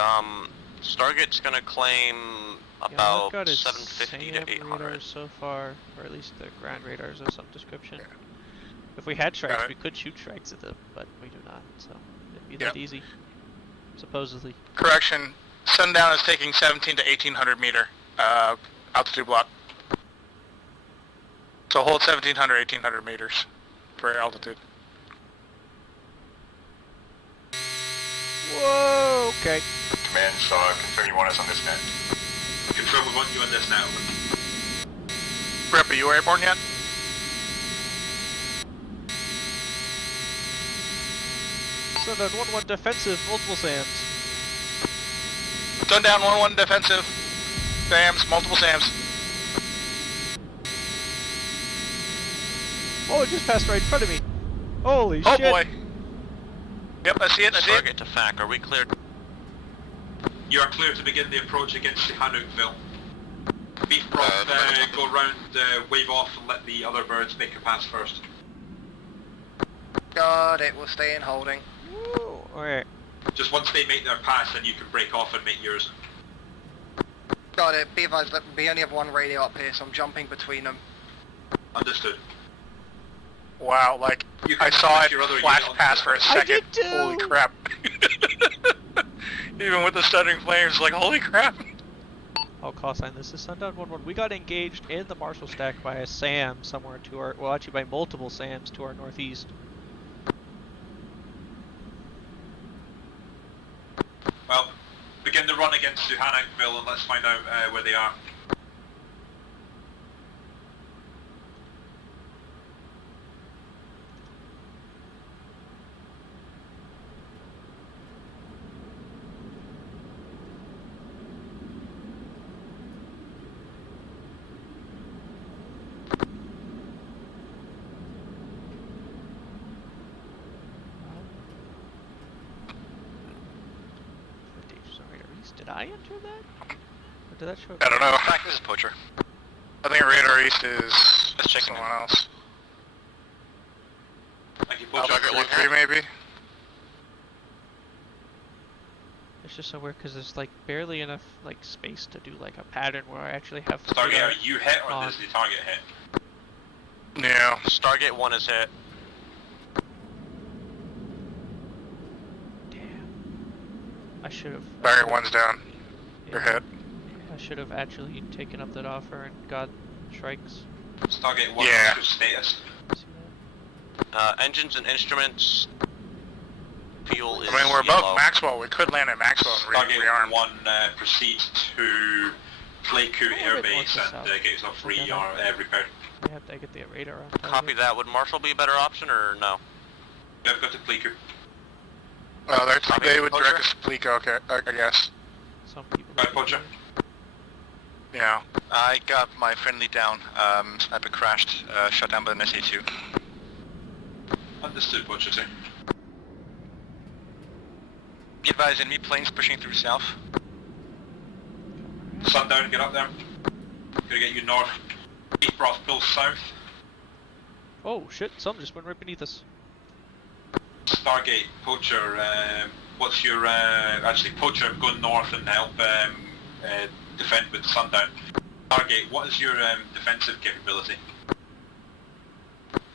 Stargate's gonna claim about 750 to 800 radars so far, or at least the ground radars of some description. Yeah. If we had strikes, we could shoot strikes at them, but we do not, so it'd be that easy, supposedly. Correction, Sundown is taking 17 to 1800 meter altitude block. So hold 1700, 1800 meters for altitude. Whoa, okay. Command, confirm you want us on this net. Confirm we want you on this now. Rep, are you airborne yet? Sundown 1-1 defensive, multiple SAMs. Sundown 1-1 defensive. SAMs, multiple SAMs. Oh, it just passed right in front of me. Holy Oh shit! boy. Yep, I see it, I see it. Target to FAC, are we cleared? You are clear to begin the approach against Sihanoukville. Beef Broth, go round, wave off and let the other birds make a pass first. Got it, we'll stay in holding. Alright. Just once they make their pass, then you can break off and make yours. Got it, be advised that we only have one radio up here, so I'm jumping between them. Understood. Wow, like, I saw it flash past for a second. I did too. Holy crap. Even with the stuttering flames, like, holy crap. I'll call sign this is Sundown 1-1. We got engaged in the Marshall stack by a SAM somewhere to our, well actually by multiple SAMs to our northeast. Well, begin the run against Sihanoukville and let's find out where they are. Did I enter that? Or did that show? I don't know. This is Poacher. I think Radar East is someone else. Thank you, Alpha Poacher. 3 maybe? It's just so weird because there's like barely enough like space to do like a pattern where I actually have. Stargate, are you hit or does the target hit? Yeah. Stargate 1 is hit. I should have. Target 1's down. You're hit. I should have actually taken up that offer and got strikes. Stargate 1 Yeah. status. Engines and instruments. Fuel is I mean, we're above yellow. Maxwell. We could land at Maxwell and Stargate rearm. 1 proceeds to Pleiku Air Base and get yourself repaired. I have to get the radar on. Copy that. Would Marshall be a better option or no? Yeah, I've got to Pleiku. They would direct us to Pleco, okay, I guess. Some people. Right, Poacher. Yeah. I got my friendly down. Sniper crashed, shot down by an SA-2. Understood, Poacher, sir. Be advised, enemy planes pushing through south. Sundown, get up there. Gonna get you north. Beef Broth, pull south. Oh shit! Some just went right beneath us. Stargate, Poacher, what's your, actually Poacher, go north and help defend with Sundown. Stargate, what is your defensive capability?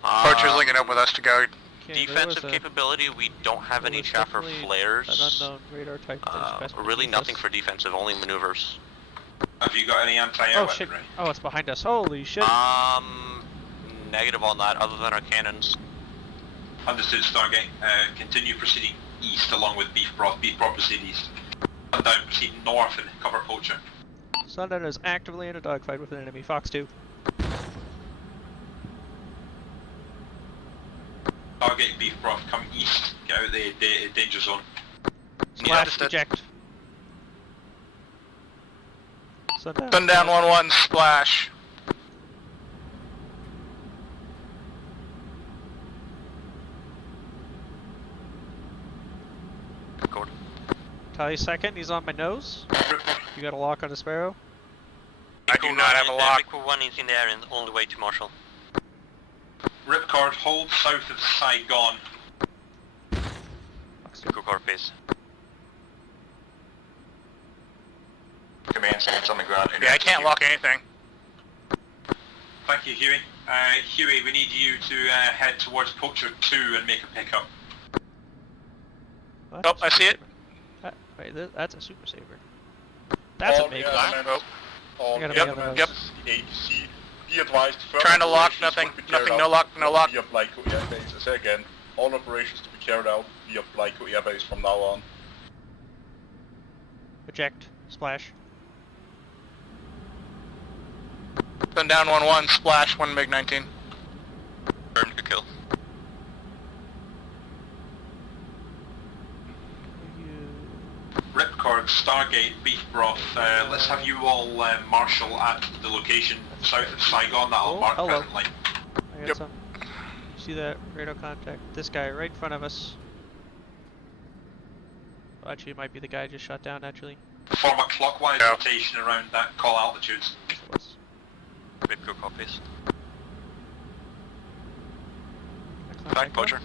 Poacher's linking up with us to go. Defensive capability, we don't have any chopper flares. An unknown radar type that is really nothing for defensive, only maneuvers. Have you got any anti-air Oh shit! Oh, it's behind us. Holy shit! Negative on that, other than our cannons. Understood, Stargate. Continue proceeding east along with Beef Broth. Beef Broth proceed east. Sundown proceed north and cover Poacher. Sundown is actively in a dogfight with an enemy. Fox 2. Stargate, Beef Broth, come east. Get out of the danger zone. Splash, eject. Sundown. Sundown 1-1, splash. Tally second, he's on my nose. You got a lock on a Sparrow? I do not have a lock. Echo 1 is in the air and on the way to Marshall. Ripcord, hold south of Saigon. Echo copies. Command center's on the ground. Yeah, I can't lock anything. Thank you, Huey. Huey, we need you to head towards Poacher 2 and make a pickup. What? Oh, I see it. Wait, that's a super saver. That's a big lock. Yep. ATC. Be advised. Trying to lock, nothing, no lock, no lock. Via Pleiku Air Base. I say again, all operations to be carried out via Pleiku Air Base from now on. Eject. Splash. Sundown 1-1, splash, 1 MiG-19. Confirmed to kill. Ripcord, Stargate, Beef Broth, let's have you all marshal at the location south of Saigon that I'll mark presently. I got some. see that radar contact. This guy right in front of us. Well, actually, it might be the guy I just shot down, actually. Form a clockwise rotation around that call altitudes. Ripco copies. Back, Poacher.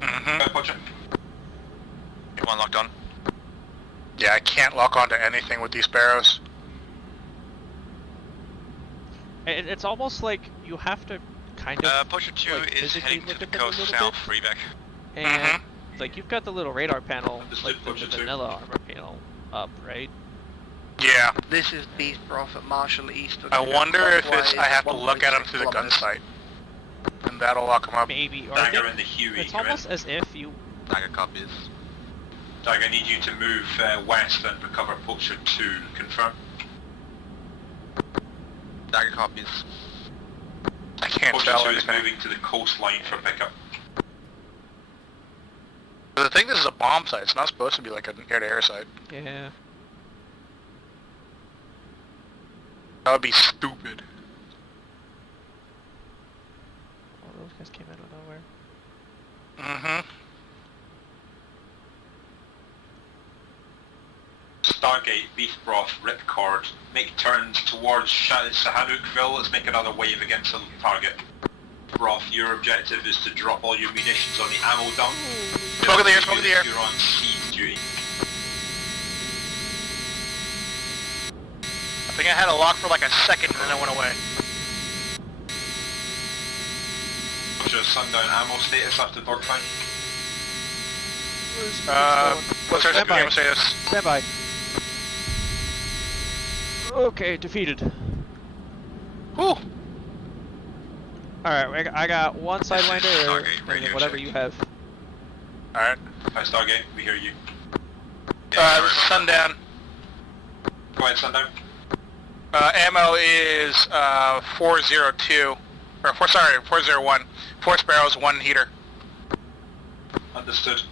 Back, Poacher. You one locked on? Yeah, I can't lock onto anything with these Sparrows. It's almost like you have to kind of. Poacher 2 like, is heading to the them coast south, Freeback. And like you've got the little radar panel, like the vanilla armor panel up, right? Yeah. This is Beast Prophet Marshall East. I wonder if it's I have to look at them through the gun sight. And that'll lock them up. Maybe. Or Dagger in the Huey. It's almost as if you... Dagger copies. Dagger, I need you to move west and recover Poacher 2. Confirm. Dagger copies. I can't Poacher tell 2 is anything. moving to the coastline for pickup. I think this is a bomb site. It's not supposed to be like an air-to-air site. Yeah. That would be stupid. Oh, those guys came out of nowhere. Stargate, Beef Broth, Ripcord, make turns towards Sihanoukville. Let's make another wave against the target. Broth, your objective is to drop all your munitions on the ammo dump. Smoke in the air, smoke in the air. You're on siege duty. I think I had a lock for like a second and then it went away. What's your sundown ammo status after dogfight? What's our ammo status? Stand by. Okay, defeated. Whew. Alright, I got one Sidewinder and then whatever you have. Alright. Hi Stargate, we hear you. This is Sundown. Go ahead, Sundown. Ammo is 402. Or 401. 4 Sparrows, 1 heater. Understood.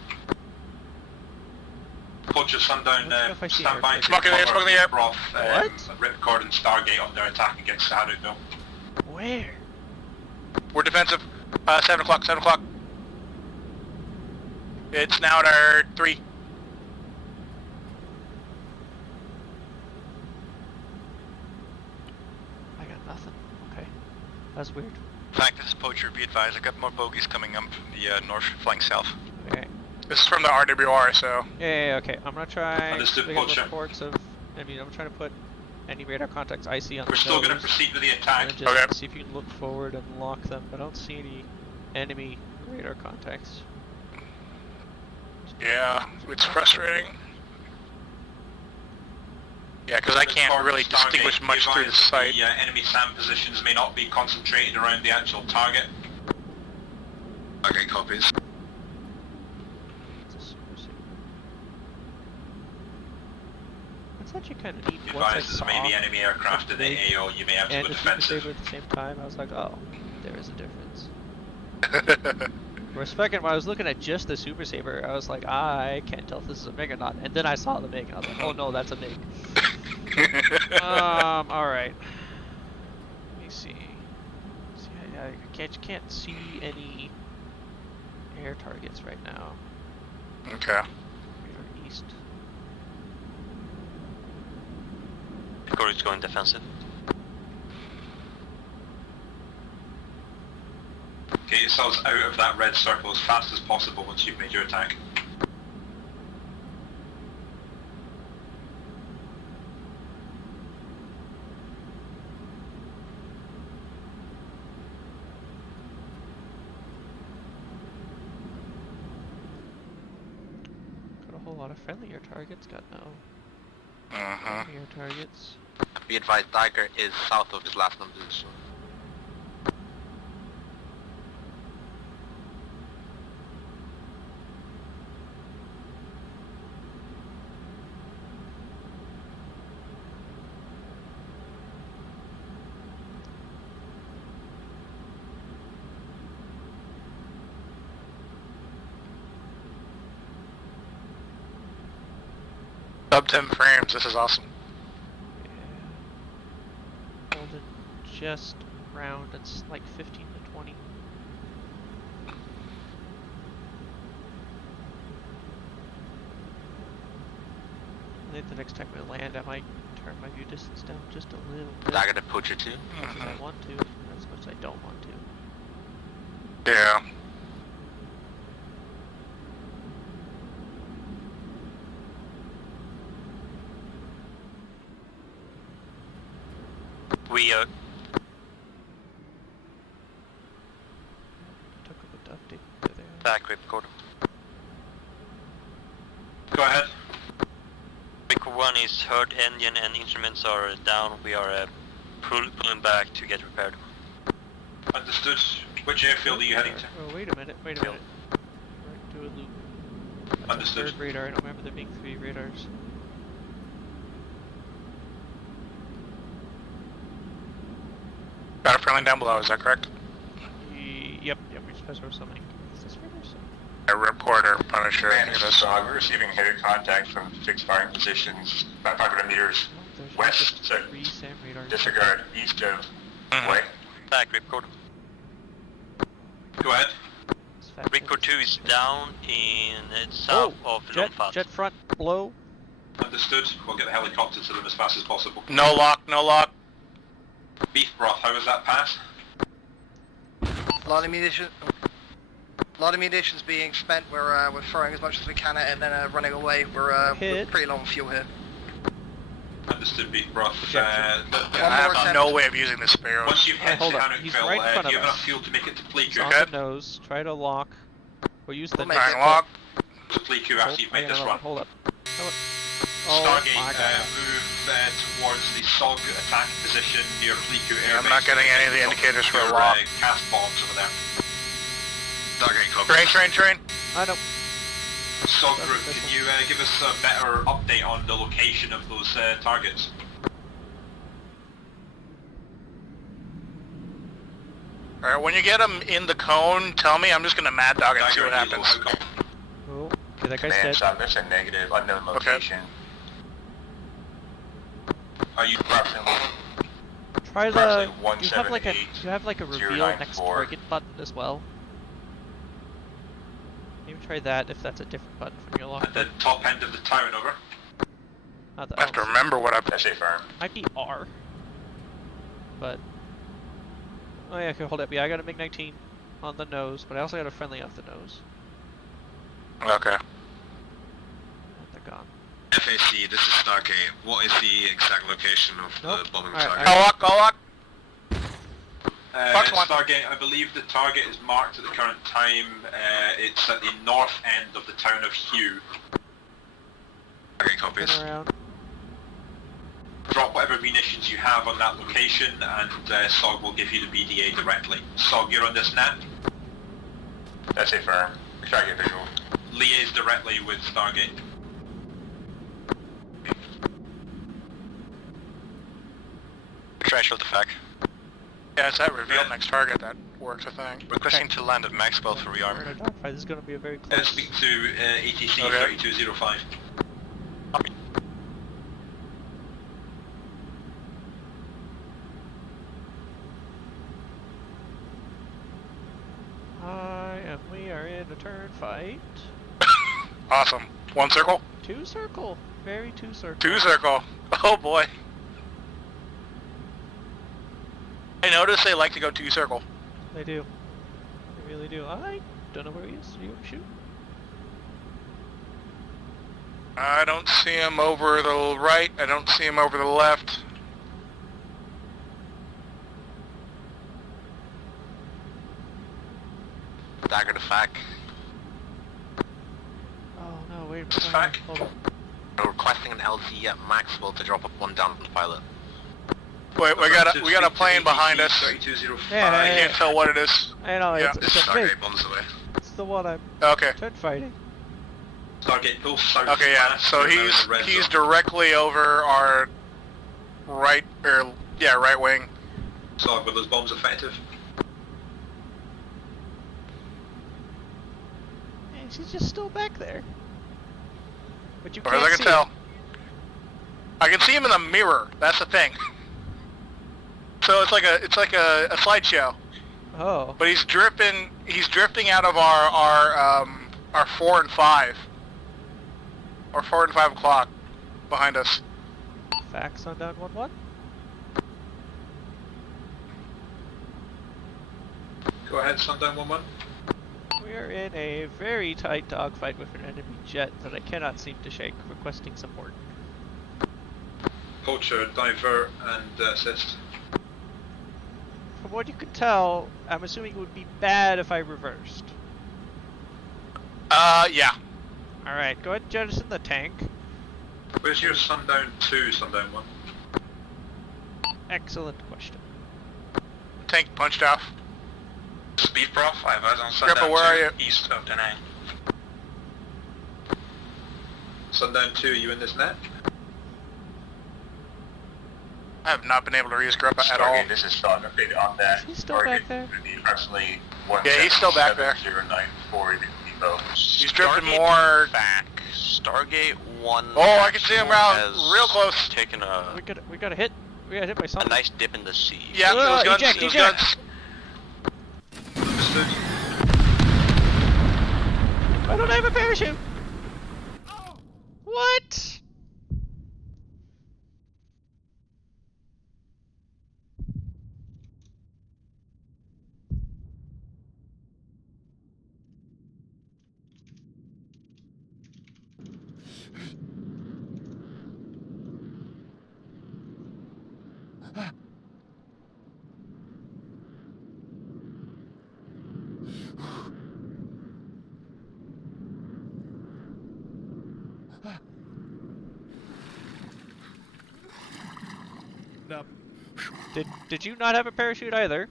Poacher, Sundown, stand by. Smoke in the air, smoke in the air. Broth, What? Ripcord and Stargate under attack against Sihanoukville. Where? We're defensive. 7 o'clock, 7 o'clock. It's now at our 3. I got nothing. Okay. That's weird. Fact, this is Poacher, be advised, I got more bogeys coming up from the north flank south. Okay. This is from the RWR, so... Yeah, okay. I'm gonna try Understood, to get Poacher. reports of... I mean, I'm trying to put any radar contacts I see on We're the still going to nose, proceed with the attack. and just see if you can look forward and lock them, but I don't see any enemy radar contacts. Yeah, it's frustrating. Yeah, because I can't really distinguish much through the sight. The enemy SAM positions may not be concentrated around the actual target. Okay, copies. That's actually kind of neat. Be Once I advised, saw there may be enemy aircraft in the AO, you may have to and go the Super defensive. Saber at the same time, I was like, oh, there is a difference. For a second, when I was looking at just the Super Saber, I was like, I can't tell if this is a MiG or not. And then I saw the MiG, and I was like, oh no, that's a MiG. Alright. Let me see. I can't see any air targets right now. Okay. Radar east. Corey's going defensive. Get yourselves out of that red circle as fast as possible once you've made your attack. Got a whole lot of friendlier targets, got no friendlier targets. Be advised, Dagger is south of his last known position. Sub 10 frames, this is awesome. Holding just round, it's like 15 to 20. think the next time we land, I might turn my view distance down just a little bit. Dagger to Poacher 2. As much as I want to, as much as I don't want to. Yeah. We Took a bit to update. There they are. back record. Go ahead. Vehicle 1 is hurt, engine and instruments are down. We are pulling back to get repaired. Understood. Which airfield are you heading to? Oh, wait a minute. Right to a loop. That's Understood. Third radar. I don't remember there being 3 radars. Got a friendly down below, is that correct? Yep, we're supposed to have something. Is this radar? A reporter, Punisher. SOG, we're receiving heavy contact from fixed firing positions about 500 meters west. So disregard east of way. Back record. Go ahead. Rico 2 is down in south of Longfat. Jet front below. Understood. We'll get the helicopter to them as fast as possible. No lock, no lock. Beef broth, how was that pass? A lot of munitions being spent. We're throwing as much as we can at it and then running away. We're pretty low on fuel here. Understood, beef broth. I have no way of using this Sparrow. Once you've head to Hold up. Hannock He's Phil, right in front do you of have us. enough fuel to make it to He's Pleku? on the nose. Try to lock. We'll use the We'll make it. Lock. To Pleku after you've made this run. Hold up. Stargate, my God. move towards the SOG attack position near Pleku Air I'm not getting any of the indicators for a your, lock. cast bombs over there. Stargate copy. Train. I know. SOG group, can you give us a better update on the location of those targets? Alright, when you get them in the cone, tell me. I'm just gonna mad dog it and see what happens. Cool. Okay, that guy's Man, dead. shot mission negative, unknown location. Are you approximately? Try the. Approximately You have like a reveal next 094. target button as well. Maybe try that if that's a different button from your lock. At the top end of the town, over. Not the I have to remember what I... That's firm. Might be R. But. Oh yeah, okay, hold up. Yeah, I got a MiG-19 on the nose, but I also got a friendly off the nose. Okay. They're gone. FAC, this is Stargate. What is the exact location of the bombing target? Go lock. Fox 1. Stargate, I believe the target is marked at the current time. It's at the north end of the town of Hugh. Okay, copies. Drop whatever munitions you have on that location and SOG will give you the BDA directly. SOG, you're on this net? That's a firm. Try to get visual. Liaise directly with Stargate. Trash of the fact. Yeah, it's that reveal next target that works, I think. Requesting to land at Maxwell for We're rearmor. in a dogfight. This is going to be a very close. Speak to ATC Okay. 3205. We are in a turn fight. Awesome. 1 circle? 2 circle. Very 2 circle. 2 circle. Oh boy. I notice they like to go 2 circle. They do. They really do. I don't know where he is. You shoot. I don't see him over the right. I don't see him over the left. Dagger to fact. Oh no, wait a minute. Hold on. We're requesting an LZ at Maxwell to drop up 1 down on the pilot. Wait, we got a plane behind us. I can't tell what it is. I know, Yeah. it's a MiG. Bombs away. It's the one I'm Okay. turn fighting. Stargate, go south. Okay, yeah. So he's directly over our right wing. So were those bombs effective? Hey, she's just still back there. But you As far as can't I see can tell. him. I can see him in the mirror. That's the thing. So it's like a slideshow. Oh. But he's drifting out of our 4 and 5. Or 4 and 5 o'clock. behind us. Facts on down 1-1. Go ahead, Sundown 1-1. We are in a very tight dogfight with an enemy jet that I cannot seem to shake, requesting support. Poacher, diver, and assist. From what you can tell, I'm assuming it would be bad if I reversed. Yeah. Alright, go ahead and jettison the tank. Where's your Sundown 2, Sundown 1? Excellent question. Tank punched off. Speed Prof, I have eyes on Sundown Grandpa, where are you? east of Da Nang. Sundown 2, are you in this net? I have not been able to reuse Greppa at all. Stargate, this is Sean. Update on that. He's still back there. Approximately Yeah, he's still back there. 094 Depot. He's drifting more back. Stargate 1. Oh, I can see him around has real close. Taken a We got a hit. We got hit by a something. nice dip in the sea. Yeah, those guns. Eject, Those eject. guns. Understood. I don't have a parachute. What? Up. Did you not have a parachute either?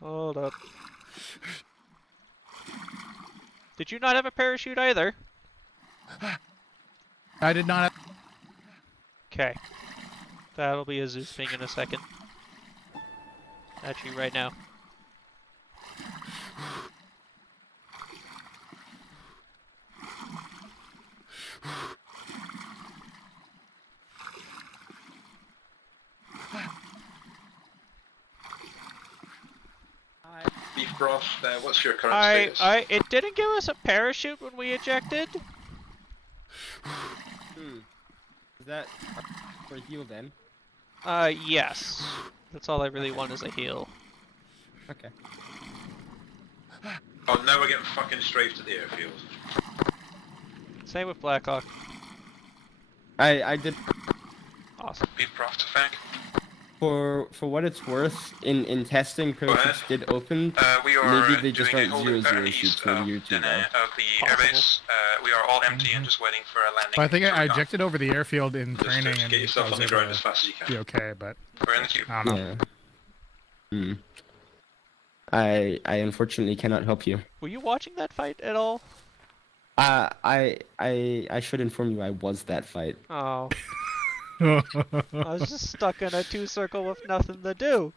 Hold up. Did you not have a parachute either? I did not have... Okay. That'll be a Zeus thing in a second. Actually, right now. Beef Broth, what's your current status? It didn't give us a parachute when we ejected. Is that for a heal then? Yes. That's all I really want is a heal. Okay. Oh, now we're getting fucking strafed to the airfield. Same with Blackhawk. I did. Awesome. Beef Prof to Fang. For what it's worth, in testing, parachutes did open. We are Maybe they just doing aren't a holding 0-0 east shoots, of maybe you're too low. the airbase. We are all empty and just waiting for a landing. I think I ejected over the airfield in training Just and get yourself I was on the able ground to as fast as you can. be okay, but We're in the queue. I don't know. Yeah. I unfortunately cannot help you. Were you watching that fight at all? I should inform you I was that fight. Oh. I was just stuck in a 2-circle with nothing to do.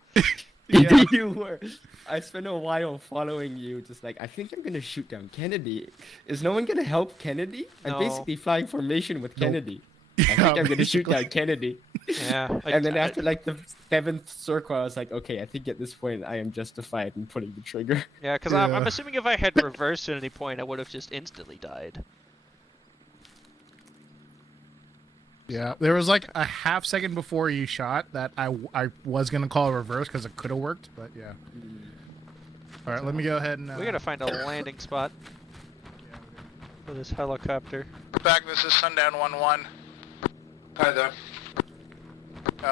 Yeah, you were. I spent a while following you, just like, I think I'm gonna shoot down Kennedy. Is no one gonna help Kennedy? No. I'm basically flying formation with Kennedy. I think I'm gonna shoot down Kennedy. Yeah. And then after like the 7th circle, I was like, okay, I think at this point I am justified in pulling the trigger. Yeah, because I'm assuming if I had reversed at any point, I would have just instantly died. Yeah, there was like a half second before you shot that I was gonna call a reverse because it could have worked, but yeah. All right, let me go ahead and. We gotta find a landing spot for this helicopter. Back, this is Sundown 1-1. Hi there.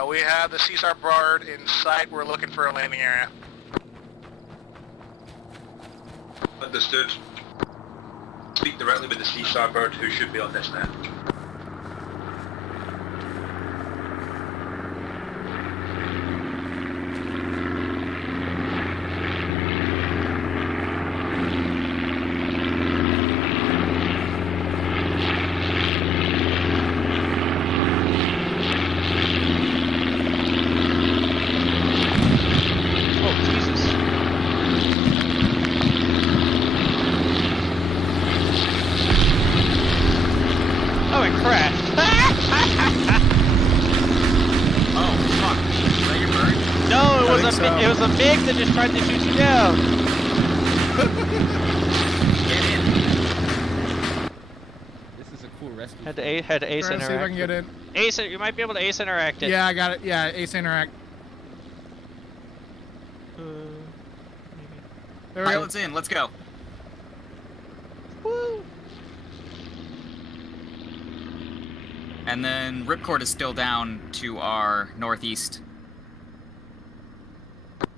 We have the Caesar Bard in sight. We're looking for a landing area. Understood. Speak directly with the Sea Starbird, who should be on this net. it was a MiG that just tried to shoot you down. This is a cool rescue. Had to ace Trying to see if I can get interact. in. Ace, you might be able to ace interact it. Yeah, I got it. Yeah, ace interact. There we go. Pilots in. Let's go. Woo. And then Ripcord is still down to our northeast.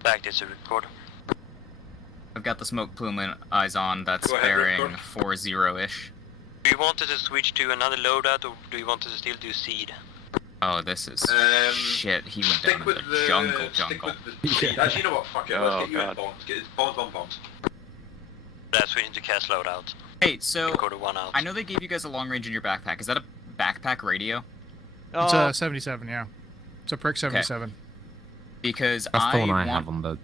Back to Ripcord. I've got the smoke plume and eyes on. That's Go ahead, bearing Ripcord. 40-ish. Do you want us to switch to another loadout, or do you want us to still do seed? Oh, this is shit. He went down Stick in the with the jungle. Actually, you know what? Fuck it. Let's get you in God. bombs. Get bombs. That's we need to cast loadout. Hey, so Quarter one out. I know they gave you guys a long range in your backpack. Is that a backpack radio? It's a 77, yeah. It's a Prick 77. Because That's the one I want... have on the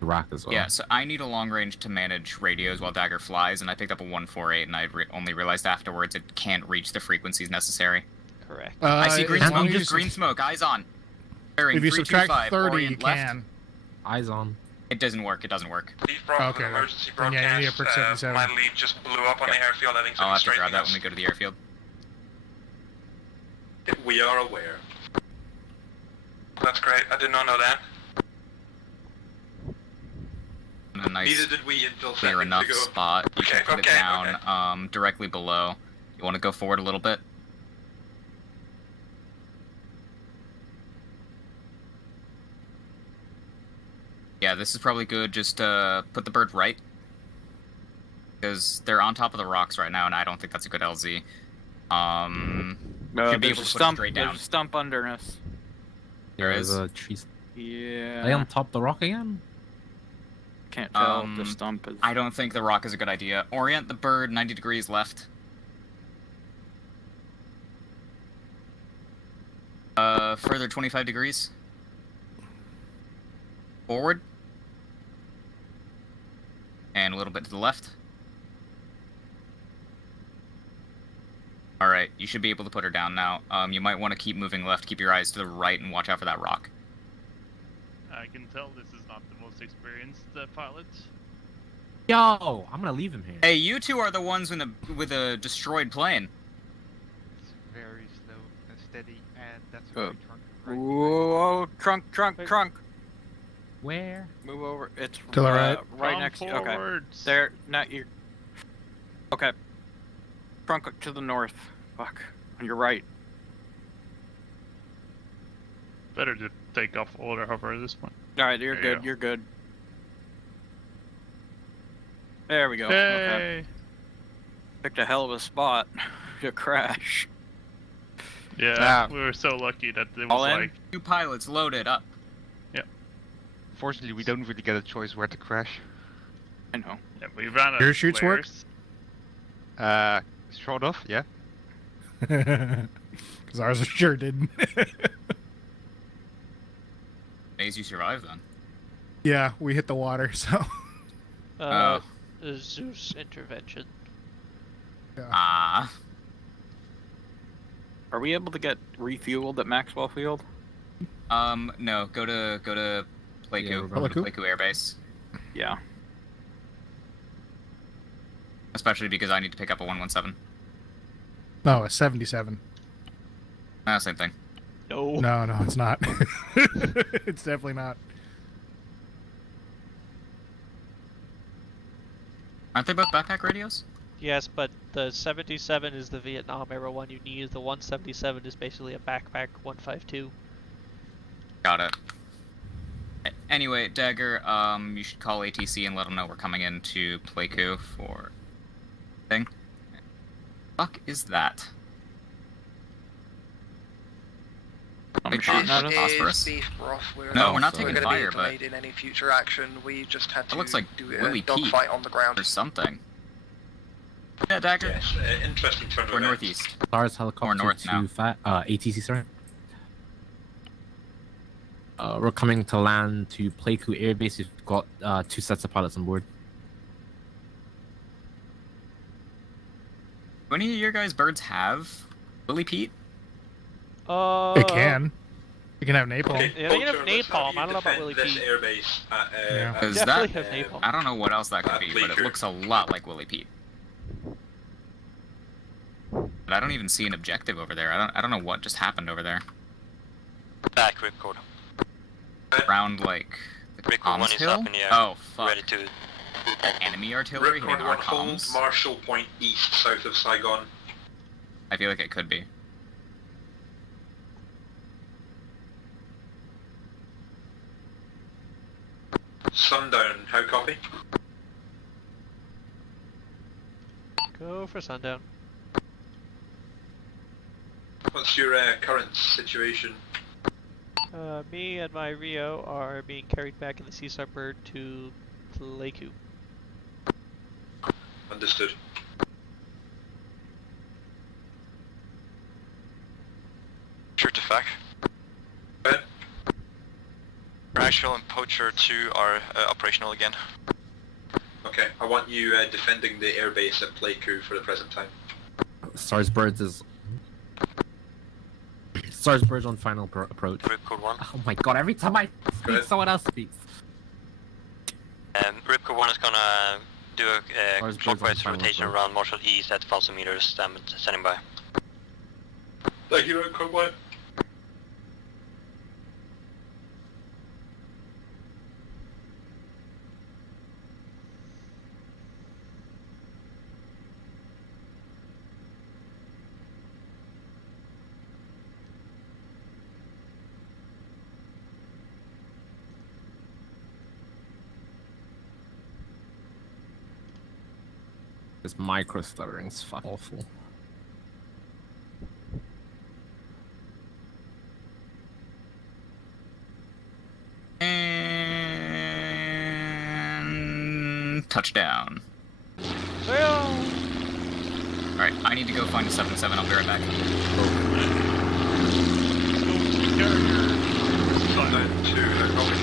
rack as well. Yeah, so I need a long range to manage radios while Dagger flies, and I picked up a 148, and I only realized afterwards it can't reach the frequencies necessary. Correct. I see green smoke. just- Green smoke. Eyes on. Bearing If you 325, subtract 30, you orient left. can. Eyes on. It doesn't work. It doesn't work. Okay. Emergency then yeah, you need a broadcast. Prick 77. My lead just blew up on the airfield. I think I'll have to something grab straight that when we go to the airfield. We are aware. That's great. I did not know that. A nice Neither did we until clear seconds enough ago. spot. You can put it okay, down directly below. You want to go forward a little bit? Yeah, this is probably good. Just put the bird right. Because they're on top of the rocks right now, and I don't think that's a good LZ. Should be There's able a to put it stump. straight There's down. a stump under us. There There's is. a tree. Yeah. Are they on top of the rock again? Can't tell if the stump is. I don't think the rock is a good idea. Orient the bird 90 degrees left. Further 25 degrees. Forward. And a little bit to the left. Alright, you should be able to put her down now. You might want to keep moving left, keep your eyes to the right, and watch out for that rock. I can tell this is not the most experienced pilot. Yo, I'm gonna leave him here. Hey, you two are the ones with a destroyed plane. It's very slow and steady, and that's a great trunk. Whoa, trunk. Where? Move over. It's To the right. right next to you. Okay. Forwards. There, not you. Okay. Trunk to the north. Fuck. On your right. Better to take off older hover at this point. Alright, you're There you good. go. You're good. There we go. Hey. Okay. Picked a hell of a spot to crash. Yeah, we were so lucky that it All was in? like... Two pilots loaded up. Yep. Fortunately, we don't really get a choice where to crash. I know. Yeah, we ran out Your of shoots work? Short of, yeah. Because ours sure didn't. Maze, you survived then. Yeah, we hit the water, so. Zeus intervention. Ah. Are we able to get refueled at Maxwell Field? No. Go to Pleiku. Yeah, Go to Pleiku Air Base. Yeah. Especially because I need to pick up a 117. No, a 77. Same thing. No. No, it's not. It's definitely not. Aren't they both backpack radios? Yes, but the 77 is the Vietnam era one you need. The 177 is basically a backpack 152. Got it. Anyway, Dagger, you should call ATC and let them know we're coming into Pleiku for thing. Fuck is that? Big shot out of phosphorus? Beef broth. No, we're not going taking to fire, be but delayed in any future action. We just had to it looks like do Willy a dogfight on the ground. or something. Yeah, Dagger. Yes, interesting turn of Or events. northeast. Stars helicopter north now. to ATC, sorry. We're coming to land to Pleiku Air Base. We've got 2 sets of pilots on board. Do any of your guys' birds have Willy Pete? It can. You can have napalm. Yeah, they can have napalm. I don't know about Willy this Pete. airbase at, Yeah. Because Definitely that, have napalm. I don't know what else that could be, but it looks a lot like Willy Pete. But I don't even see an objective over there. I don't know what just happened over there. Back, Ripcord. Around, like, the Ripcord 1 comms is hill? up in the air. Oh, fuck. Ready to... Enemy artillery hitting Ripcord our 1 hold comms? Marshall Point east, south of Saigon. I feel like it could be. Sundown, how copy? Go for sundown. What's your current situation? Me and my Rio are being carried back in the Seastar Bird to Pleiku. Understood. Sure to fact. Actual and Poacher 2 are operational again. Okay, I want you defending the airbase at Pleiku for the present time. Starsbirds is... Starsbirds on final approach. Ripcord 1. Oh my god, every time I speak, someone else speaks. Ripcord 1 is gonna do a Starsbirds clockwise on final rotation approach. around Marshall East at 1,000 meters, standing by. Thank you, Ripcord 1. This micro stuttering's fucking awful. And... touchdown. Well. Alright, I need to go find a 7-7, I'll be right back. Sundown 2, how copy?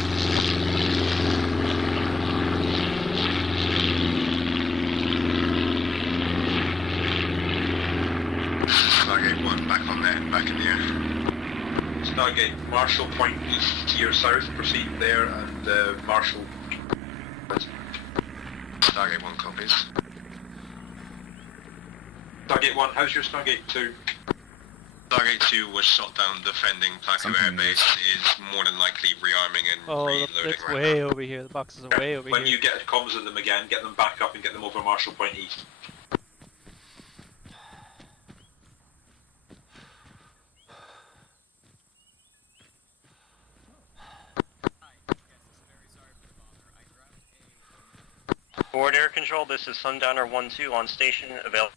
Stargate 1, back on there, back in the air. Stargate, Marshall Point east to your south, proceed there, and Marshall... Stargate 1 copies. Stargate 1, how's your Stargate 2? Stargate 2 was shot down defending Plateau Air Base, is more than likely rearming and reloading it's right way now. over here. The boxes are way over When here. you get comms of them again, get them back up and get them over Marshall Point east. Forward air control, this is Sundowner 1-2 on station, available.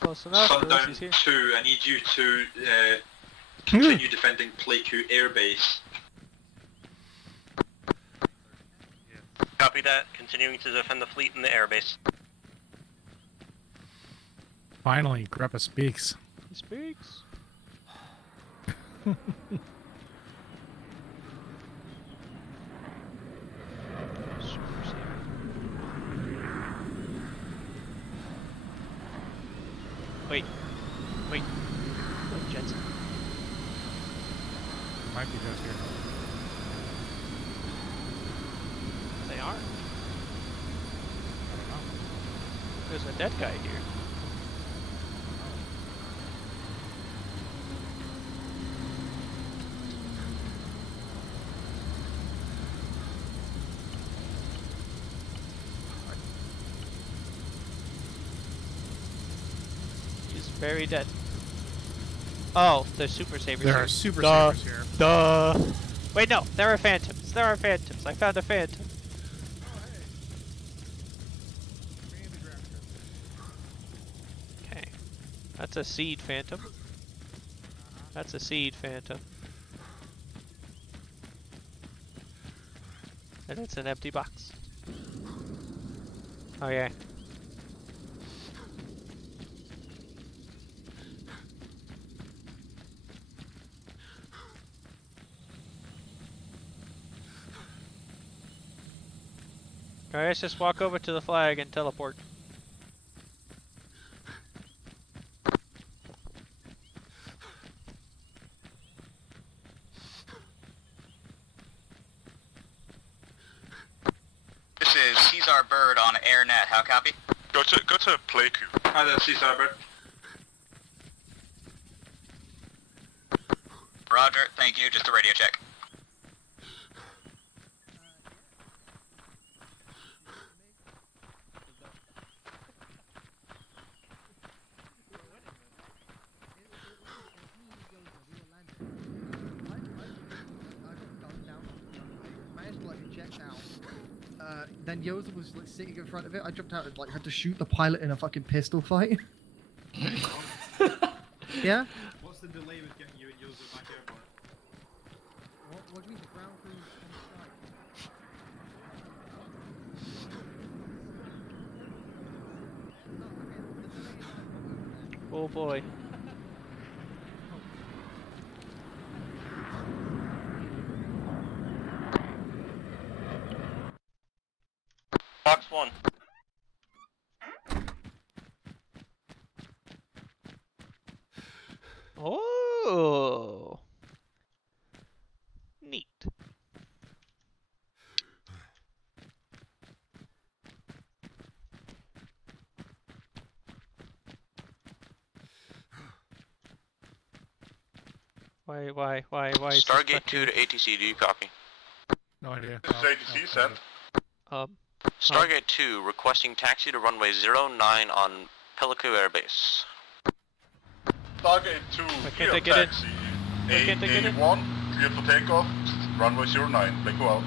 Close enough. Sundown He's here. 2, I need you to continue defending Pleiku Air Base. Copy that, continuing to defend the fleet in the airbase. Finally, Greppa speaks. He speaks. Wait. Wait. Oh, Jetson. Might be just here. They are. There's a dead guy here. He's very dead. Oh, they're super sabers. There here. are super Duh. sabers here. Duh. Wait, no, there are phantoms. There are phantoms. I found a phantom. Okay. That's a seed phantom. That's a seed phantom. And it's an empty box. Oh yeah. Alright, let's just walk over to the flag and teleport. Caesar Bird on AirNet. How copy? Go to play queue. Hi there, Caesar Bird. Roger, thank you. Just a radio check. Then Yoza was like sitting in front of it. I jumped out and like had to shoot the pilot in a fucking pistol fight. Yeah? What's the delay with getting you and Yoza back airborne? What do you mean the ground crew on strike? Oh boy. Fox 1. Oh. Neat. Why is Stargate 2 to ATC, do you copy? No idea. This is ATC sent. Stargate 2 requesting taxi to runway 09 on Pelican Air Base. Stargate 2, can't clear they get in? taxi. Why can't they get in? A1, clear for takeoff. Runway 09, Playco out.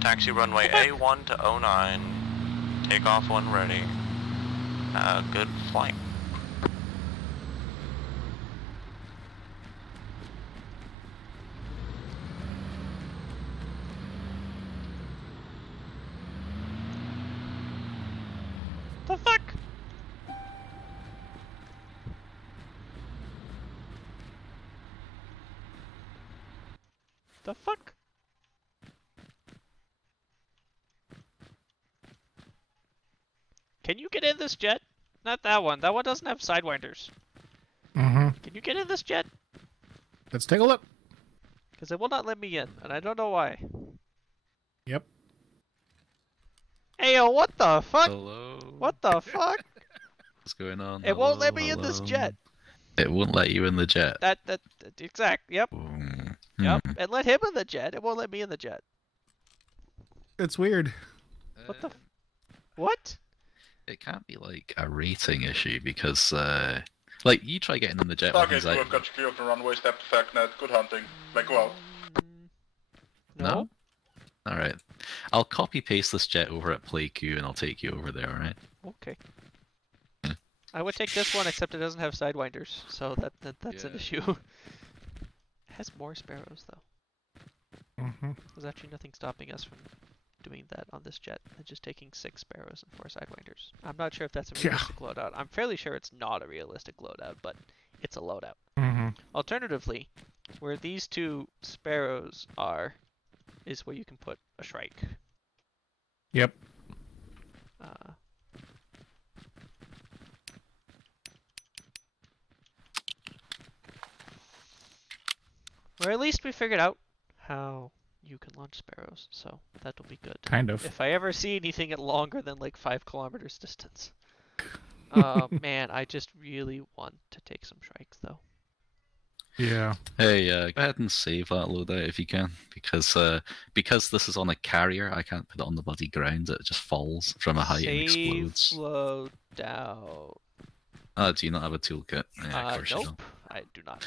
Taxi runway A1 to 09. Takeoff when ready. Good flight. The fuck? The fuck? Can you get in this jet? Not that one. That one doesn't have sidewinders. Mm-hmm. Can you get in this jet? Let's take a look. Because it will not let me in, and I don't know why. Yep. Ayo, what the fuck? Hello. What the fuck? What's going on? It won't let me in this jet. It won't let you in the jet. That exact. Yep. Yep. Hmm. It let him in the jet. It won't let me in the jet. It's weird. What the? What? It can't be like a rating issue because, like, you try getting in the jet. While Stargate he's 2, out. I've got you clear of the runway, step to FACnet. Good hunting. Playco out. No. All right. I'll copy paste this jet over at PlayQ and I'll take you over there. All right. Okay. I would take this one, except it doesn't have sidewinders, so that's an issue. It has more sparrows though. Mm-hmm. There's actually nothing stopping us from doing that on this jet. It's just taking 6 sparrows and 4 sidewinders. I'm not sure if that's a realistic loadout. I'm fairly sure it's not a realistic loadout, but it's a loadout. Mm-hmm. Alternatively, where these 2 sparrows are, is where you can put a Shrike. Yep. Or at least we figured out how you can launch sparrows, so that'll be good. Kind of. If I ever see anything at longer than like 5 kilometers distance. Man, I just really want to take some Shrikes though. Yeah. Hey, go ahead and save that loadout if you can, because this is on a carrier. I can't put it on the bloody ground. It just falls from a height and explodes. Loadout. Do you not have a toolkit? Yeah, of course you Nope, don't. I do not.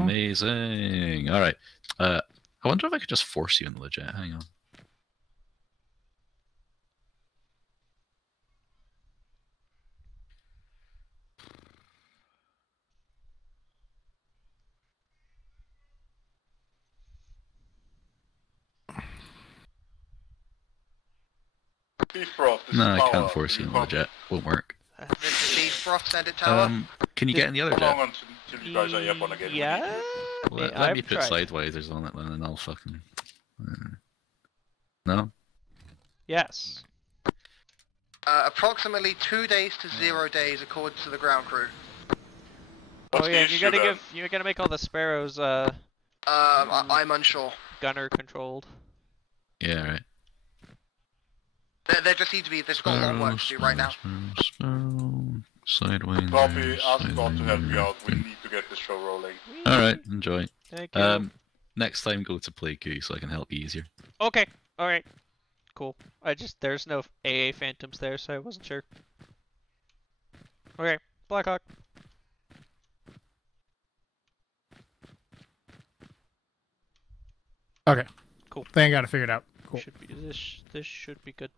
Amazing. All right. I wonder if I could just force you into the jet. Hang on. Bifrost, this No, is I Power. can't force you into the jet. Won't work. Bifrost, send it tower. Can you get in the other Hold jet? on until you guys are airborne again. Yeah. Let me put sidewinders on it then, and I'll fucking. No. Yes. Approximately 2 days to 0 days, according to the ground crew. Oh yeah, you're gonna make all the sparrows I'm unsure. Gunner controlled. Yeah, right. There just seems to be, there's got a lot of work to do right now. Sideways. Copy, ask God to help you out. We need to get this show rolling. Alright, enjoy. Thank you. Next time go to play queue so I can help you easier. Okay, alright. Cool. There's no AA Phantoms there, so I wasn't sure. Okay, Blackhawk. Okay. Cool. Thing I got it figured out. Cool. Should be this should be good.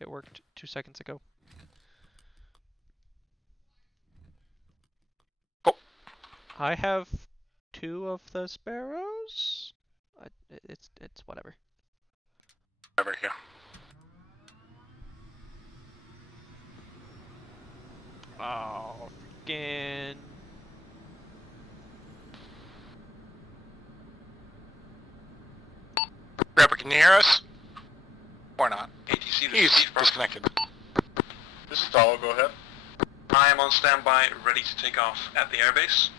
It worked 2 seconds ago. Oh. I have 2 of the sparrows. It's whatever. Over here. Oh, freaking. Grandpa, can you hear us? Or not? ATC, He's this is disconnected. This is Tower, go ahead. I am on standby, ready to take off at the airbase.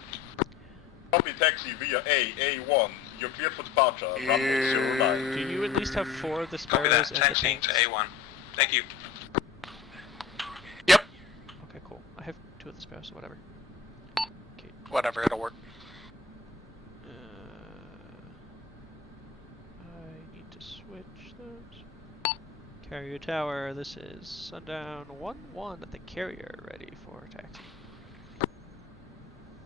Copy taxi via A1. You're cleared for departure. Runway 09. Do you at least have 4 of the Copy sparrows that, and the taxiing tanks? to A1. Thank you. Okay, cool. I have 2 of the sparrows, so whatever. Okay. Whatever, it'll work. I need to switch those. Carrier tower, this is sundown 1-1 at the carrier, ready for taxi.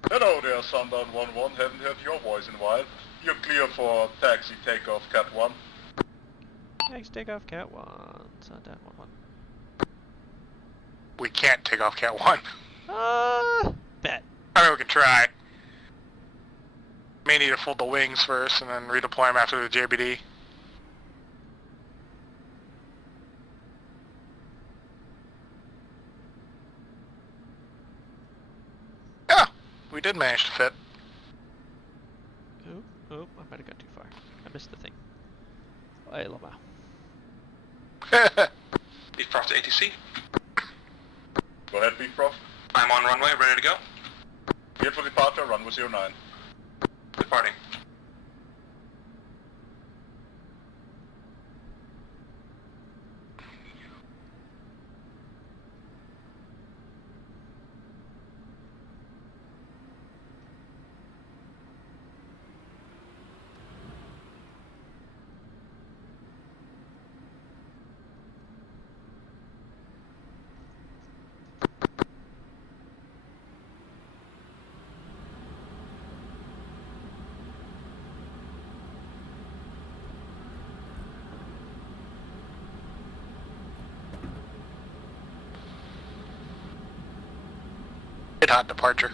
Hello there, Sundown 1-1. Haven't heard your voice in a while. You're clear for taxi takeoff, Cat 1. Taxi takeoff, Cat 1, sundown 1-1. We can't take off Cat 1. Bet. I mean, we can try. May need to fold the wings first and then redeploy them after the JBD. Yeah, we did manage to fit. Oh, I might have gone too far. I missed the thing. Hey, Lama. Beef Prof to ATC. Go ahead, Beef Prof. I'm on runway, ready to go. Cleared for departure, runway 09. Departing. Hot departure.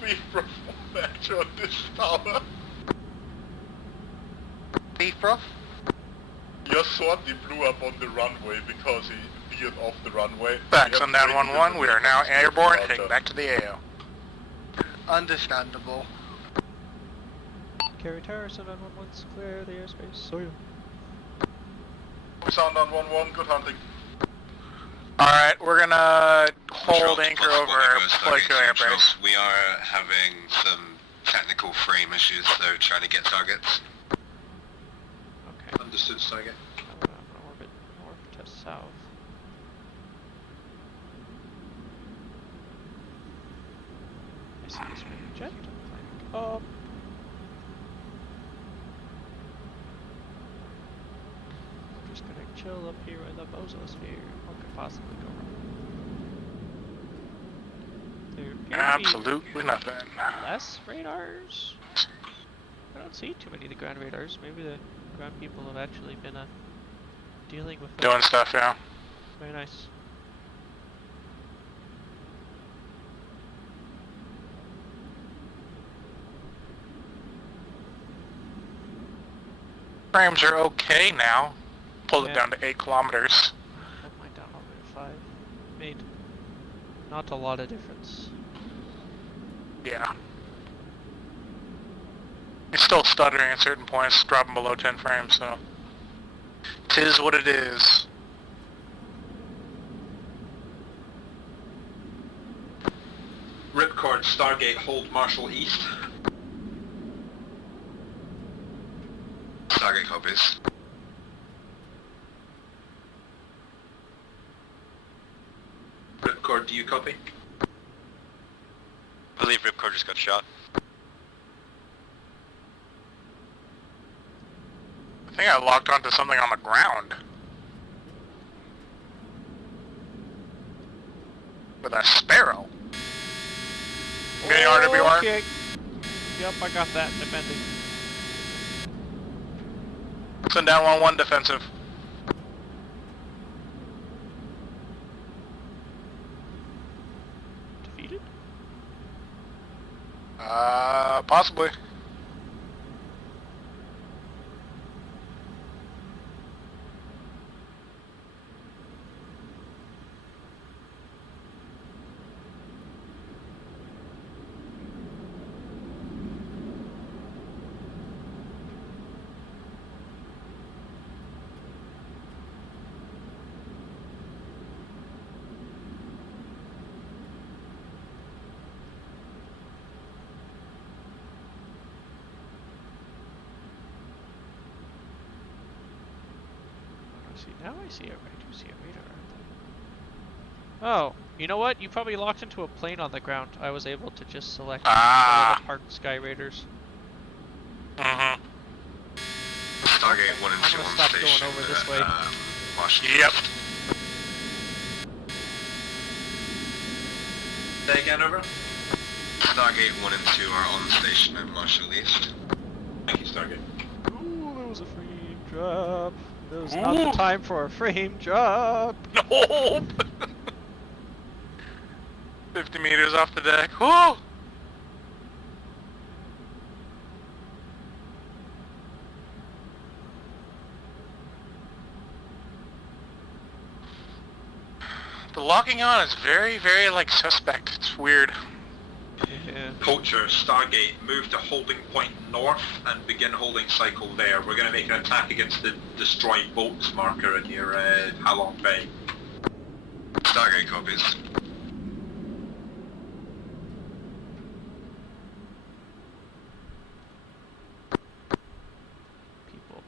Beef Prof, back on this tower. Beef Prof? Your sortie blew up on the runway because he veered off the runway. Back sundown 1-1, we are now airborne, heading back to the AO. Understandable. Carrier tower, sundown 1-1's clear the airspace. So yeah. Sundown 1-1, good hunting. Alright, we're gonna hold anchor over Playco airbase. We are having some technical frame issues, so trying to get targets. Okay. Understood, Stargate. I'm gonna orbit north to south. I see this big jet. I'm climbing up. I'm just gonna chill up here in the bososphere. What could possibly go wrong? There appear to be Absolutely nothing. less radars. I don't see too many of the ground radars. Maybe the ground people have actually been dealing with them. Doing stuff, yeah. Very nice. Frames are okay now. Pulled Yeah. it down to 8 kilometers. Put mine down all the way to 5. Made not a lot of difference. Yeah. It's still stuttering at certain points, dropping below 10 frames, so. 'Tis what it is. Ripcord, Stargate, hold Marshall East. Stargate copies. Ripcord, do you copy? I believe Ripcord just got shot. I think I locked onto something on the ground. With a sparrow. Getting RWR? Okay. Yep, I got that. Defending. Send down 1-1 defensive. Defeated? Possibly. Now I see it. I do see a radar. Oh, you know what? You probably locked into a plane on the ground. I was able to just select one of the parked Sky Raiders. Mm-hmm. Stargate 1 and 2 I'm gonna on stop station. going over this way. Washington. Yep. Say again, over. Stargate 1 and 2 are on station at Marshall East. Thank you, Stargate. Ooh, there was a frame drop. There was not the time for a frame drop. No! 50 meters off the deck. Whoa! The locking on is very, very, like, suspect. It's weird. Yeah. Poacher, Stargate, move to holding point north and begin holding cycle there. We're going to make an attack against the destroyed boats marker near Halong Bay. Stargate copies.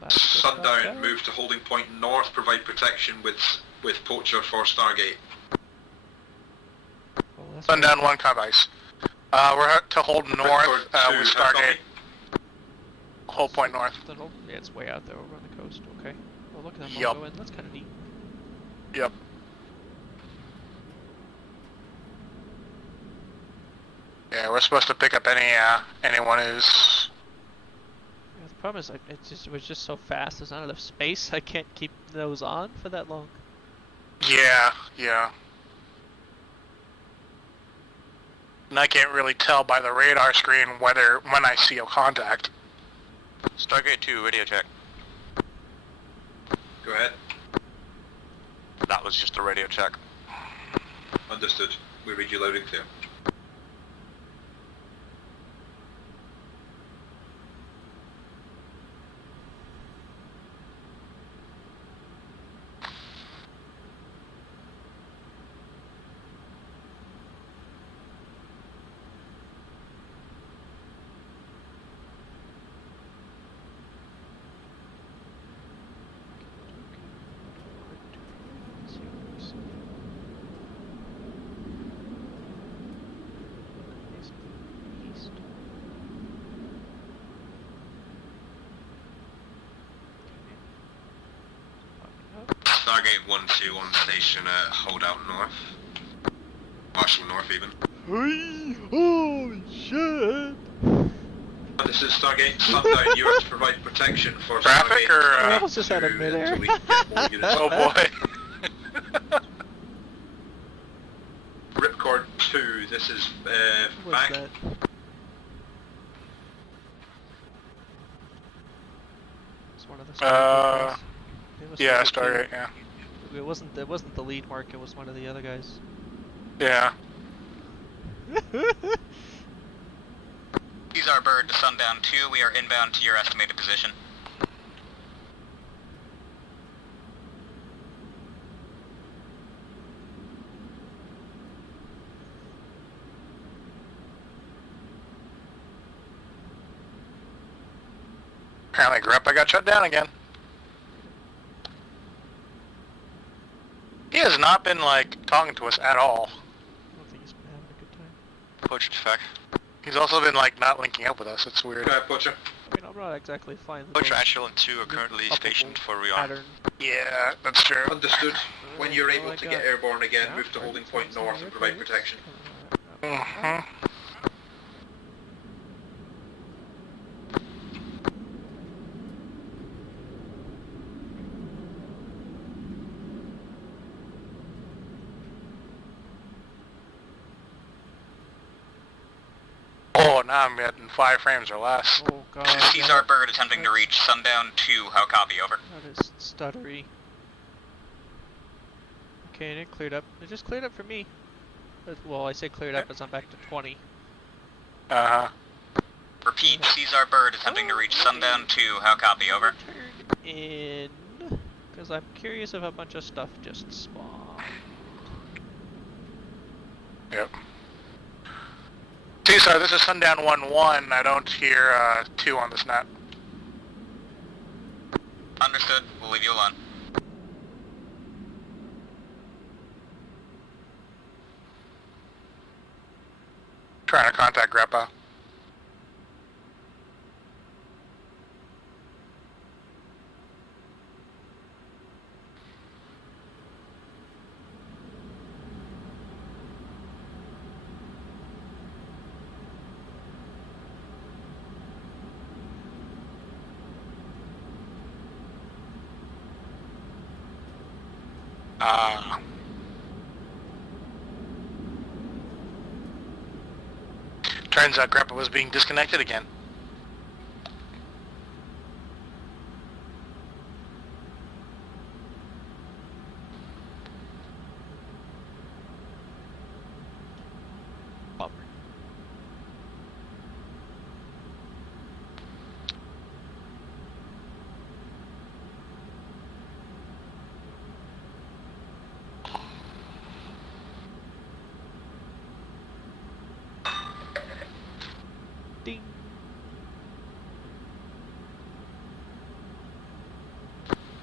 Sundown, move to holding point north, provide protection with Poacher for Stargate. Sundown 1 copies. We're to hold north with Stargate. Hold point north. Yeah, it's way out there over on the coast. Okay. Well, look at them all Yup. go in. That's kind of neat. Yep. Yeah, we're supposed to pick up anyone who's. Yeah, the problem is, it was just so fast. There's not enough space. I can't keep those on for that long. Yeah, yeah. And I can't really tell by the radar screen when I see a contact. Stargate 2, radio check. Go ahead. That was just a radio check. Understood. We read you loud and clear. Stargate 1-2 on station at Holdout North. Marshall North even. Holy shit! This is Stargate. Sundown, you are to provide protection for Traffic Stargate. or, I almost just had a midair. Oh boy. Ripcord 2, this is What's back. that? It's one of the Stargate guys. It was Yeah, Stargate Stargate, yeah. It wasn't the lead mark. It was one of the other guys. Yeah. These are Bird to Sundown 2. We are inbound to your estimated position. Apparently Grandpa got shut down again. He has not been, like, talking to us at all. Poacher to fact. He's also been like not linking up with us. It's weird. Poacher. I mean, I'm not exactly fine. Poacher Ashel and 2 are currently stationed for rearm. Yeah, that's true. Understood. When you're able to get airborne again, move to holding point north and provide protection. Oh, now I'm getting 5 frames or less. Oh god. Caesar Bird attempting to reach Sundown 2, how copy, over? That is stuttery. Okay, and it cleared up. It just cleared up for me. Well, I say cleared up as I'm back to 20. Uh-huh. Repeat, Caesar Bird attempting to reach Sundown 2, how copy, over? In... Because I'm curious if a bunch of stuff just spawned. Yep. Caesar, this is Sundown 1-1. I don't hear 2 on this net. Understood. We'll leave you alone. Trying to contact Grandpa. Turns out Grandpa was being disconnected again. Ding.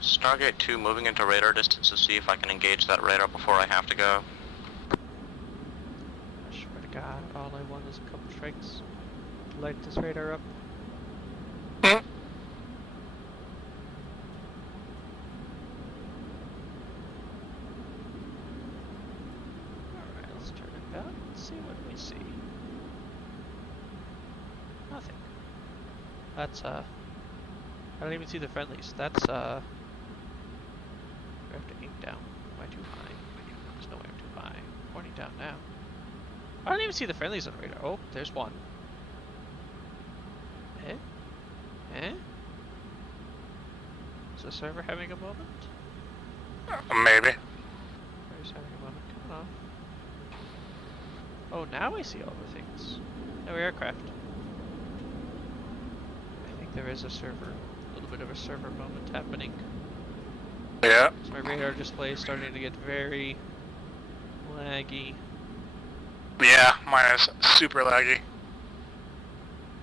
Stargate 2 moving into radar distance to see if I can engage that radar before I have to go. I swear to God, all I want is a couple strikes to light this radar up. Alright, let's turn it back and see what we see. Nothing. That's, I don't even see the friendlies. That's, I have to aim down. Am I too high? There's no way I'm too high. Pointing down now. I don't even see the friendlies on the radar. Oh, there's one. Eh? Eh? Is the server having a moment? Maybe. Server's having a moment. Come on. Oh, now I see all the things. No aircraft. I think there is a server. A little bit of a server moment happening. Yeah. So my radar display is starting to get very laggy. Yeah, mine is super laggy.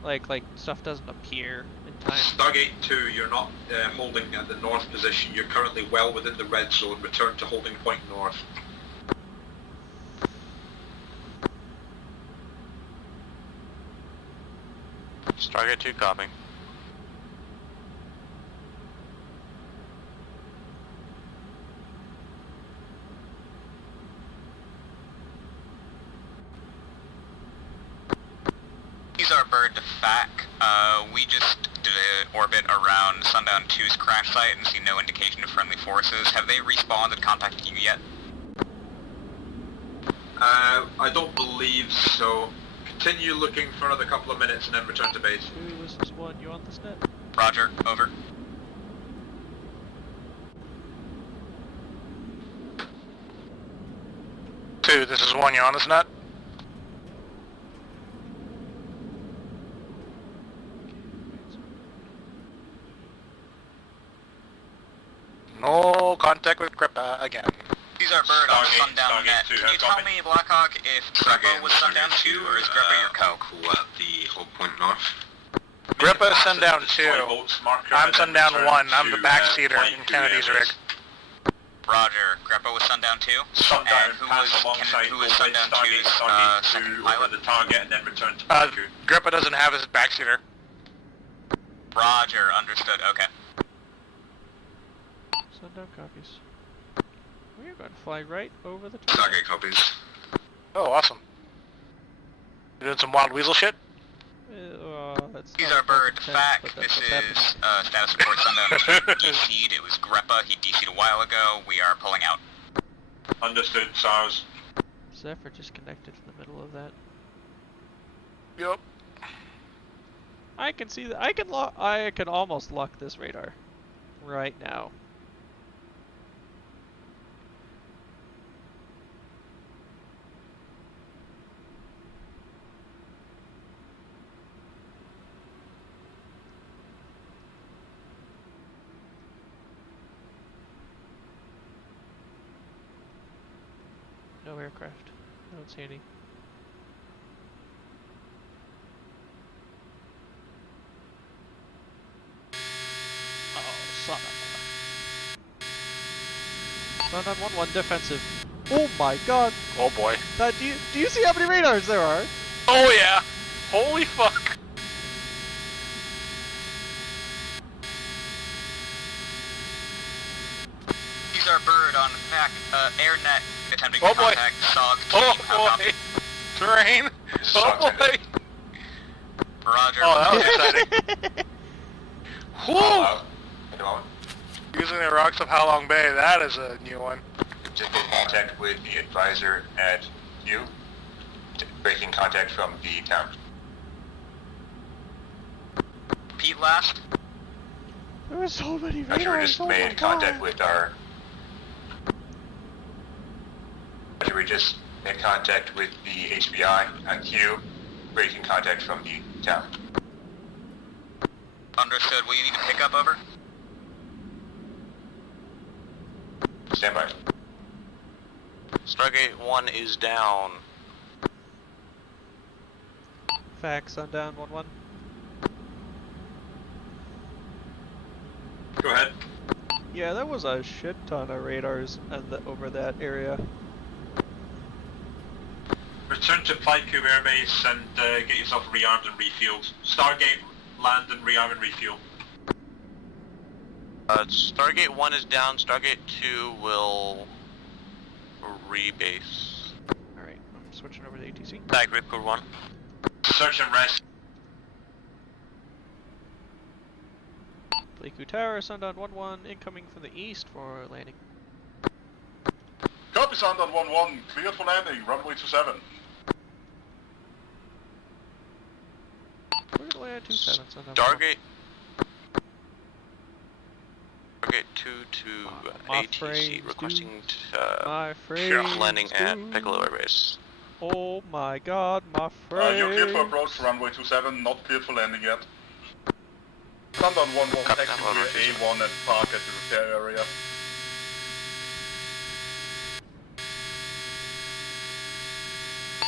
Like stuff doesn't appear in time. Stargate 2, you're not holding at the north position. You're currently well within the red zone. Return to holding point north. Stargate 2 copy. These are Bird to FAC. We just did an orbit around Sundown 2's crash site and see no indication of friendly forces. Have they respawned and contacted you yet? I don't believe so. Continue looking for another couple of minutes and then return to base. Ooh, this is one. You on this net? Roger, over. Two, this is one. You on this net? No contact with Grippa again. These are Bird on Sundown net. Can you tell me, Blackhawk, if Grippa was Sundown 2 or is Grippa your co? At the hold point north. Grippa is Sundown 2. I'm Sundown 1. I'm the backseater in Kennedy's rig. Roger. Greppa was Sundown 2. Sundown, And who pass was alongside Sundown 2's second pilot? over the target and then return to Greppa doesn't have his backseater. Roger, understood, okay. Sundown copies. We are going to fly right over the target. Stargate copies. Oh, awesome. You doing some wild weasel shit? These are Bird. Fact, this is status report Sundown 2 DC'd. It was Greppa. He DC'd a while ago. We are pulling out. Understood, SARS. Zephyr just connected in the middle of that. Yup. I can see that. I can almost lock this radar right now. No aircraft. I don't see any. Sundown 1-1 defensive. Oh my god! Oh boy. Do you see how many radars there are? Oh yeah! Holy fuck! These are Bird on Fact, AirNet attempting Oh to boy. contact SOG team. Oh How copy? boy! Terrain! Oh boy! Roger. Oh, that was exciting. Whoo! Using the rocks of Halong Bay, that is a new one. Just in contact with the advisor at Q. Breaking contact from the town. Repeat last. There are so many Roger, we radars. just Oh made my contact god. with our... Roger, we just made contact with the HBI on Q. Breaking contact from the town. Understood. Will you need to pick up over? Stand by. Stargate 1 is down. Fact, Sundown 1-1. Go ahead. Yeah, there was a shit ton of radars over that area. Return to Pleiku Air Base and get yourself rearmed and refueled. Stargate, land and rearm and refuel. Stargate 1 is down. Stargate 2 will rebase. Alright, I'm switching over to ATC. Tag Ripcord 1. Search and rest. Pleiku Tower, Sundown 1-1, incoming from the east for landing. Copy, Sundown 1-1, cleared for landing, runway 27. We're gonna land 27, Sundown. Stargate 2 to ATC requesting landing at Piccolo Air Base. Oh my god, my friend. You're cleared for approach, runway 27, not cleared for landing yet. Sundown 1-1, taxi clear A1 and park at the repair area.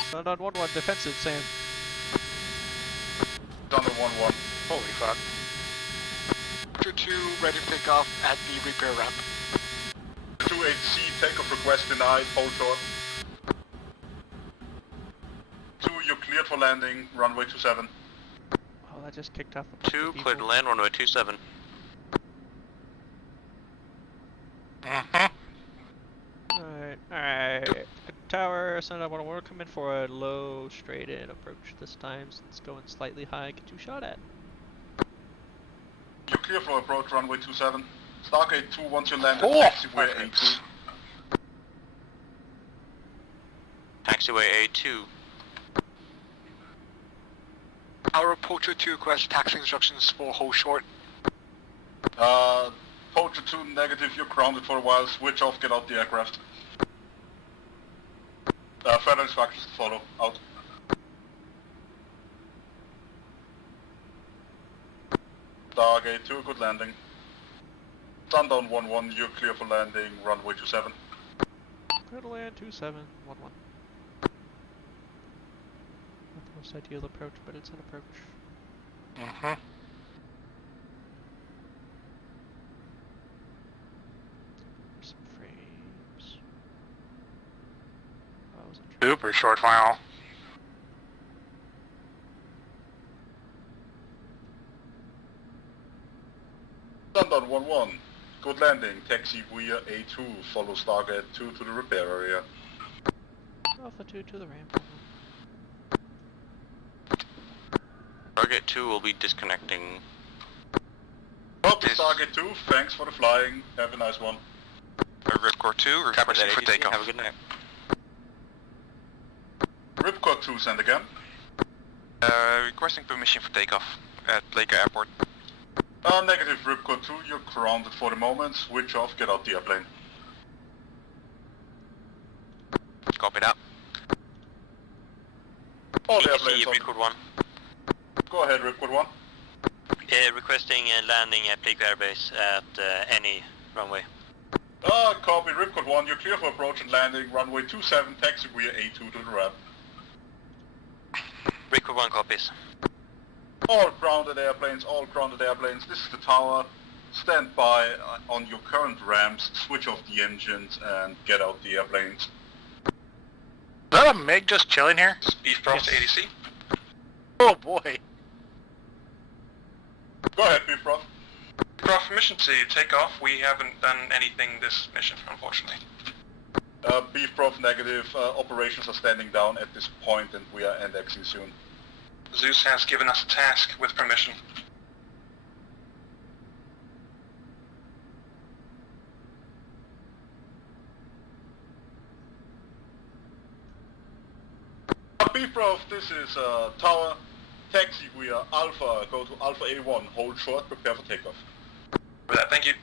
Sundown 1-1, defensive, Sam. Sundown 1-1. Holy fuck. 2-2, ready to take off at the repair ramp. 28C, takeoff request denied, hold short. 2, you're cleared for landing, runway 27. Oh, that just kicked off a 2 cleared to land runway 27. Alright. Tower, Sundown 1-1, we're coming for a low, straight in approach this time, since it's going slightly high. Get you shot at. You're clear for approach, runway 27. Stargate 2, once you land at Oh, taxiway A2. Taxiway A2. Our Poacher 2 requests taxi instructions for hold short. Poacher 2, negative, you're grounded for a while, switch off, get out the aircraft. Further instructions to follow, out. Stargate 2, good landing. Sundown 1-1, you're clear for landing, runway 27. Clear to land 27, 1-1. Not the most ideal approach, but it's an approach. Some frame. wasn't sure. Super short final. Sundown 1-1. Good landing. Taxi via A2. Follow Stargate 2 to the repair area. Alpha 2 to the ramp. Target 2 will be disconnecting. Copy Stargate 2. Thanks for the flying. Have a nice one. Ripcord 2, requesting for takeoff. Have a good night. Ripcord 2, send again. Requesting permission for takeoff at Lake Airport. Negative, Ripcord 2, you're grounded for the moment. Switch off, get out the airplane. Copy that. All the airplanes on. Ripcord 1. Go ahead, Ripcord 1. Requesting landing at Lake Airbase at any runway. Copy, Ripcord 1, you're clear for approach and landing. Runway 27, taxi via A2 to the ramp. Ripcord 1 copies. All grounded airplanes, this is the tower. Stand by on your current ramps, switch off the engines and get out the airplanes. Is that a MiG just chilling here? Beef Prof to ADC. Oh boy. Go ahead, Beef Prof. Prof, mission to take off. We haven't done anything this mission, unfortunately. Beef Prof negative, operations are standing down at this point and we are indexing soon. Zeus has given us a task with permission. Beef Prof, this is tower. Taxi via Alpha, go to Alpha A1, hold short, prepare for takeoff. For that, thank you.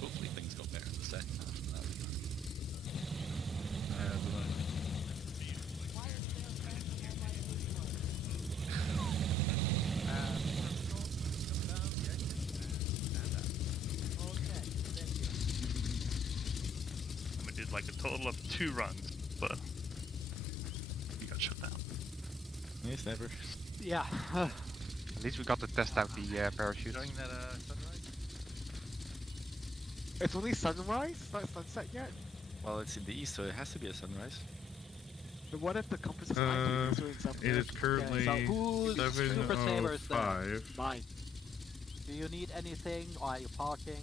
Hopefully things got better in the second half than that. We did like a total of 2 runs, but we got shut down. Yes, never. Yeah. At least we got to test out the parachutes. Showing that sunrise? It's only sunrise? It's not sunset yet? Well, it's in the east, so it has to be a sunrise. But what if the compass is not doing something? It is currently So who's Super Sabers there? 7:05. Mine. Do you need anything? Or are you parking?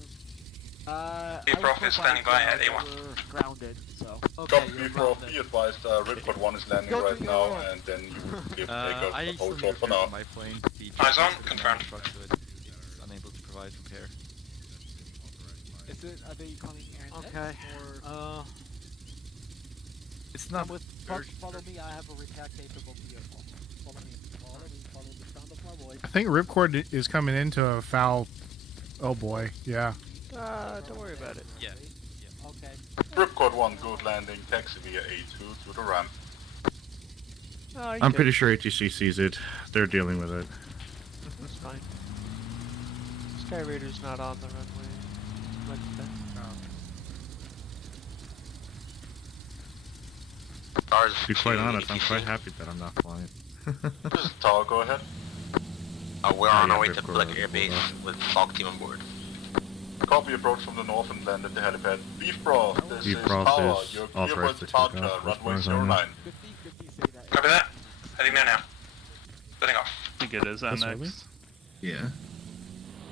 Prof is standing by at A1. We're grounded, so. Okay, Prof, be advised, Ripcord 1 is landing right now, and then you will be able to take off the whole short for now. My plane, Eyes on, confirmed. It's unable to provide repair. Is it, are they calling air Okay. Or... It's not. Follow me, I have a repair capable vehicle. Follow the sound of my voice. I think Ripcord is coming into a foul. Oh boy, yeah. Don't worry about it. Yeah. Okay. Ripcord 1, good landing, taxi via A2 to the ramp. I'm pretty sure ATC sees it. They're dealing with it. That's fine. Sky Raider's not on the runway Wednesday. To be quite honest, I'm quite happy that I'm not flying. This is Tower, go ahead. We're on our way to Black Air Base with SOG team on board. Copy, approach from the north and land at the helipad. Beef Prof, this is Tower, you're clear for departure, runway 09. Copy that. Heading there now. Setting off. I think it is next. Yeah.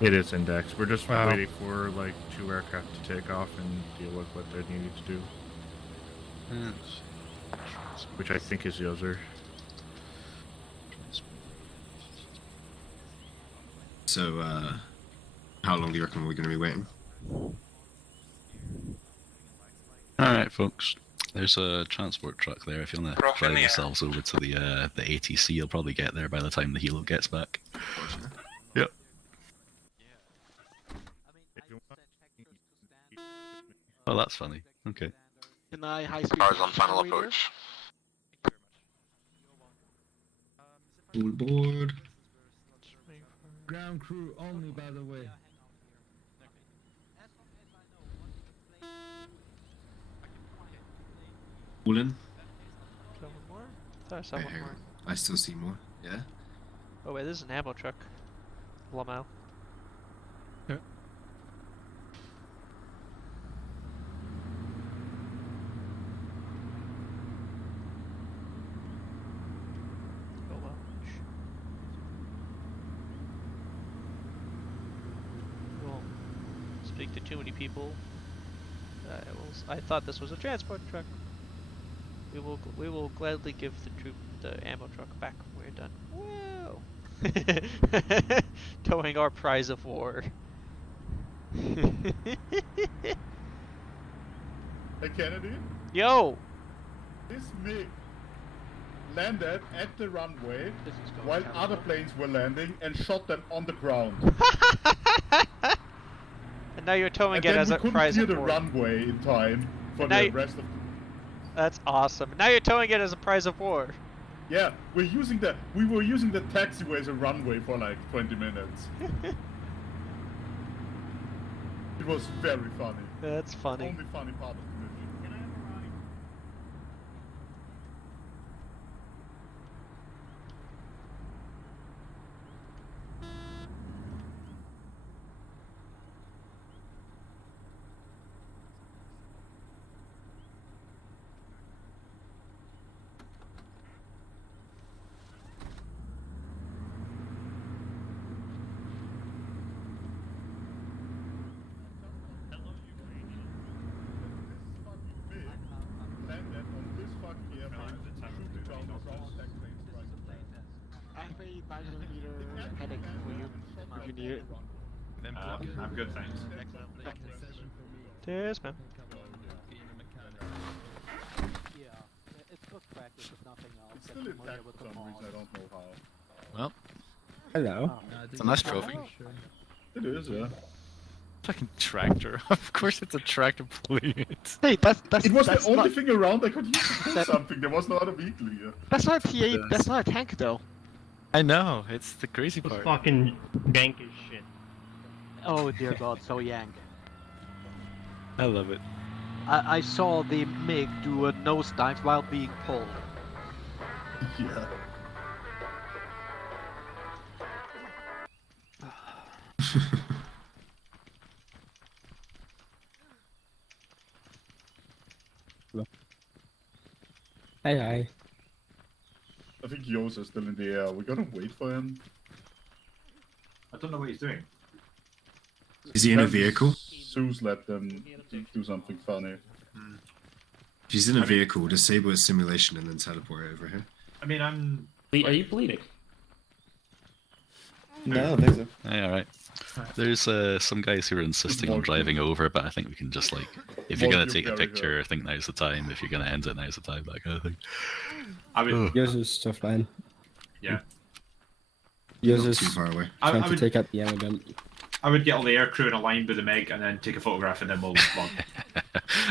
It is indexed. We're just waiting for like 2 aircraft to take off and deal with what they needed to do. Which I think is the other. So, how long do you reckon we're going to be waiting? Alright, folks. There's a transport truck there. If you want to Rough in drive the yourselves over to the ATC, you'll probably get there by the time the helo gets back. Yep. Oh, that's funny. Okay. Can I high-speed Cars on final approach. All aboard. Ground crew only, by the way. Woolen. Is that one more? I thought I saw Wait, one hang more. on. I still see more. Yeah. Oh wait, this is an ammo truck. Lamau. Yeah. Oh well. Won't speak to too many people. I thought this was a transport truck. We will gladly give the ammo truck back when we're done. Whoa! Towing our prize of war. Hey Kennedy? Yo! This MiG landed at the runway while other planes were landing and shot them on the ground. And now you're towing And it then as we a couldn't prize clear of the war. runway in time for And now the you- rest of the... That's awesome. Now you're towing it as a prize of war. Yeah, we were using the taxiway as a runway for like 20 minutes. It was very funny. That's funny. Only funny part of the mission. Landed on this fucking airplane, shooting down the ground attack planes right I have a 9mm headache for you, if you need it. I'm good, thanks. Cheers, man. Yeah, it's good practice if nothing else. It's still Get familiar intact with for the some reason, I mods. don't know how. Well, Hello. it's a nice trophy. It is, yeah. Fucking tractor. Of course, it's a tractor plate. Hey, that's It was the that's only not, thing around I could use to pull something. There was no other vehicle here. that's not a TA. That's not a tank though. I know. It's the crazy part. Fucking yank as shit. Oh dear God, so yank. I love it. I saw the MiG do a nosedive while being pulled. Yeah. Hi. I think Yos is still in the air. We gotta wait for him. I don't know what he's doing. Is he in a vehicle? Zeus let them do something funny. If he's in a vehicle, disable his simulation and then teleport over here. I mean, I'm... Are you bleeding? No, I don't think so. Yeah, alright. There's some guys who are insisting on driving over, but I think we can just like, if you're gonna take a picture, I think now's the time. If you're gonna end it, now's the time. That kind of thing. I would... Yours is still fine. Yeah. Yours Not is too far away. trying I to would- take out the ammo gun. I would get all the aircrew in a line with the MiG and then take a photograph and then we'll log.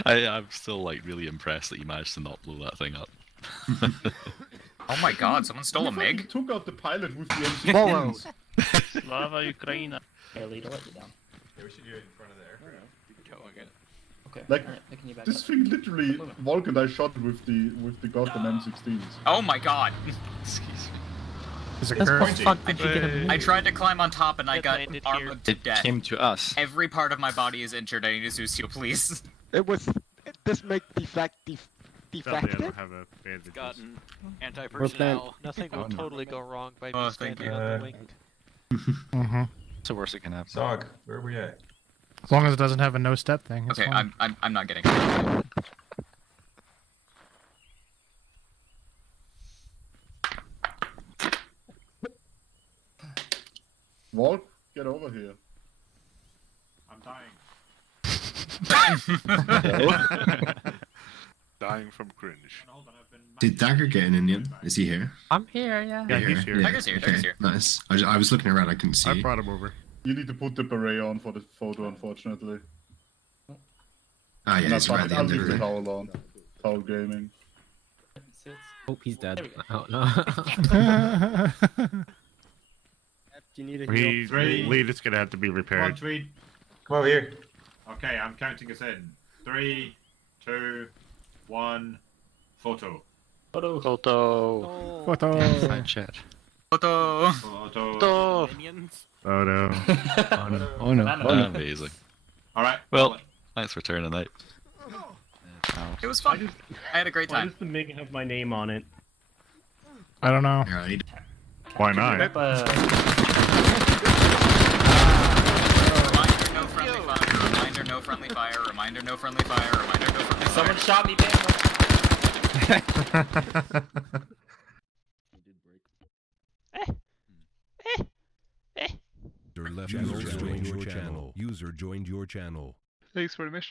I'm still like really impressed that you managed to not blow that thing up. Oh my god, someone stole a He MiG? took out the pilot with the MC. Borrowed. Slava Ukraina. Hey, Lee, don't let you down. Yeah, we should do it in front of the aircraft. Okay. Like, Alright, picking you back this up. thing literally, Volk and I shot it with the goddamn M16s. Oh my god. Excuse me. Is it That's cursed? fuck did you get a I tried to climb on top and I got landed armored to It death. came to us. Every part of my body is injured. I need a Zeusio, please. It was this MiG Sadly, I defected. don't have a bandage. Gotten Where's anti-personnel. Nothing will totally go wrong by me Oh, thank standing you. on the wing. Mm-hmm. It's the worst that can happen. Zog, where are we at? As long as it doesn't have a no step thing. It's Okay, fine. I'm not getting it. Volk, get over here. I'm dying. Dying from cringe. Did Dagger get an Indian? Is he here? I'm here, yeah. Yeah, he's here. Dagger's here, Dagger's here. Nice. I was looking around, I couldn't see. I brought him over. You need to put the beret on for the photo, unfortunately. Ah, yeah, And it's I'll right at the I'll end leave of the it. towel on. Towel gaming. Hope he's dead. Oh, no. Do you need a heal? Lead is gonna have to be Come on, repaired. Tweed. Come over here. Okay, I'm counting us in. 3, 2, 1, Photo. Photo. Photo. Photo. Side chat. Photo. Photo. Minions. Oh no. Oh no. Amazing. Alright. Well, thanks for turning out. It was fun. I had a great Why time. does the MiG have my name on it? I don't know. Yeah, I need Why not? Reminder, no friendly fire. Reminder, no friendly fire. Reminder, no friendly fire. Reminder, no friendly fire. Someone shot me, man. User left channel joined your channel. User joined your channel. Thanks for the mission.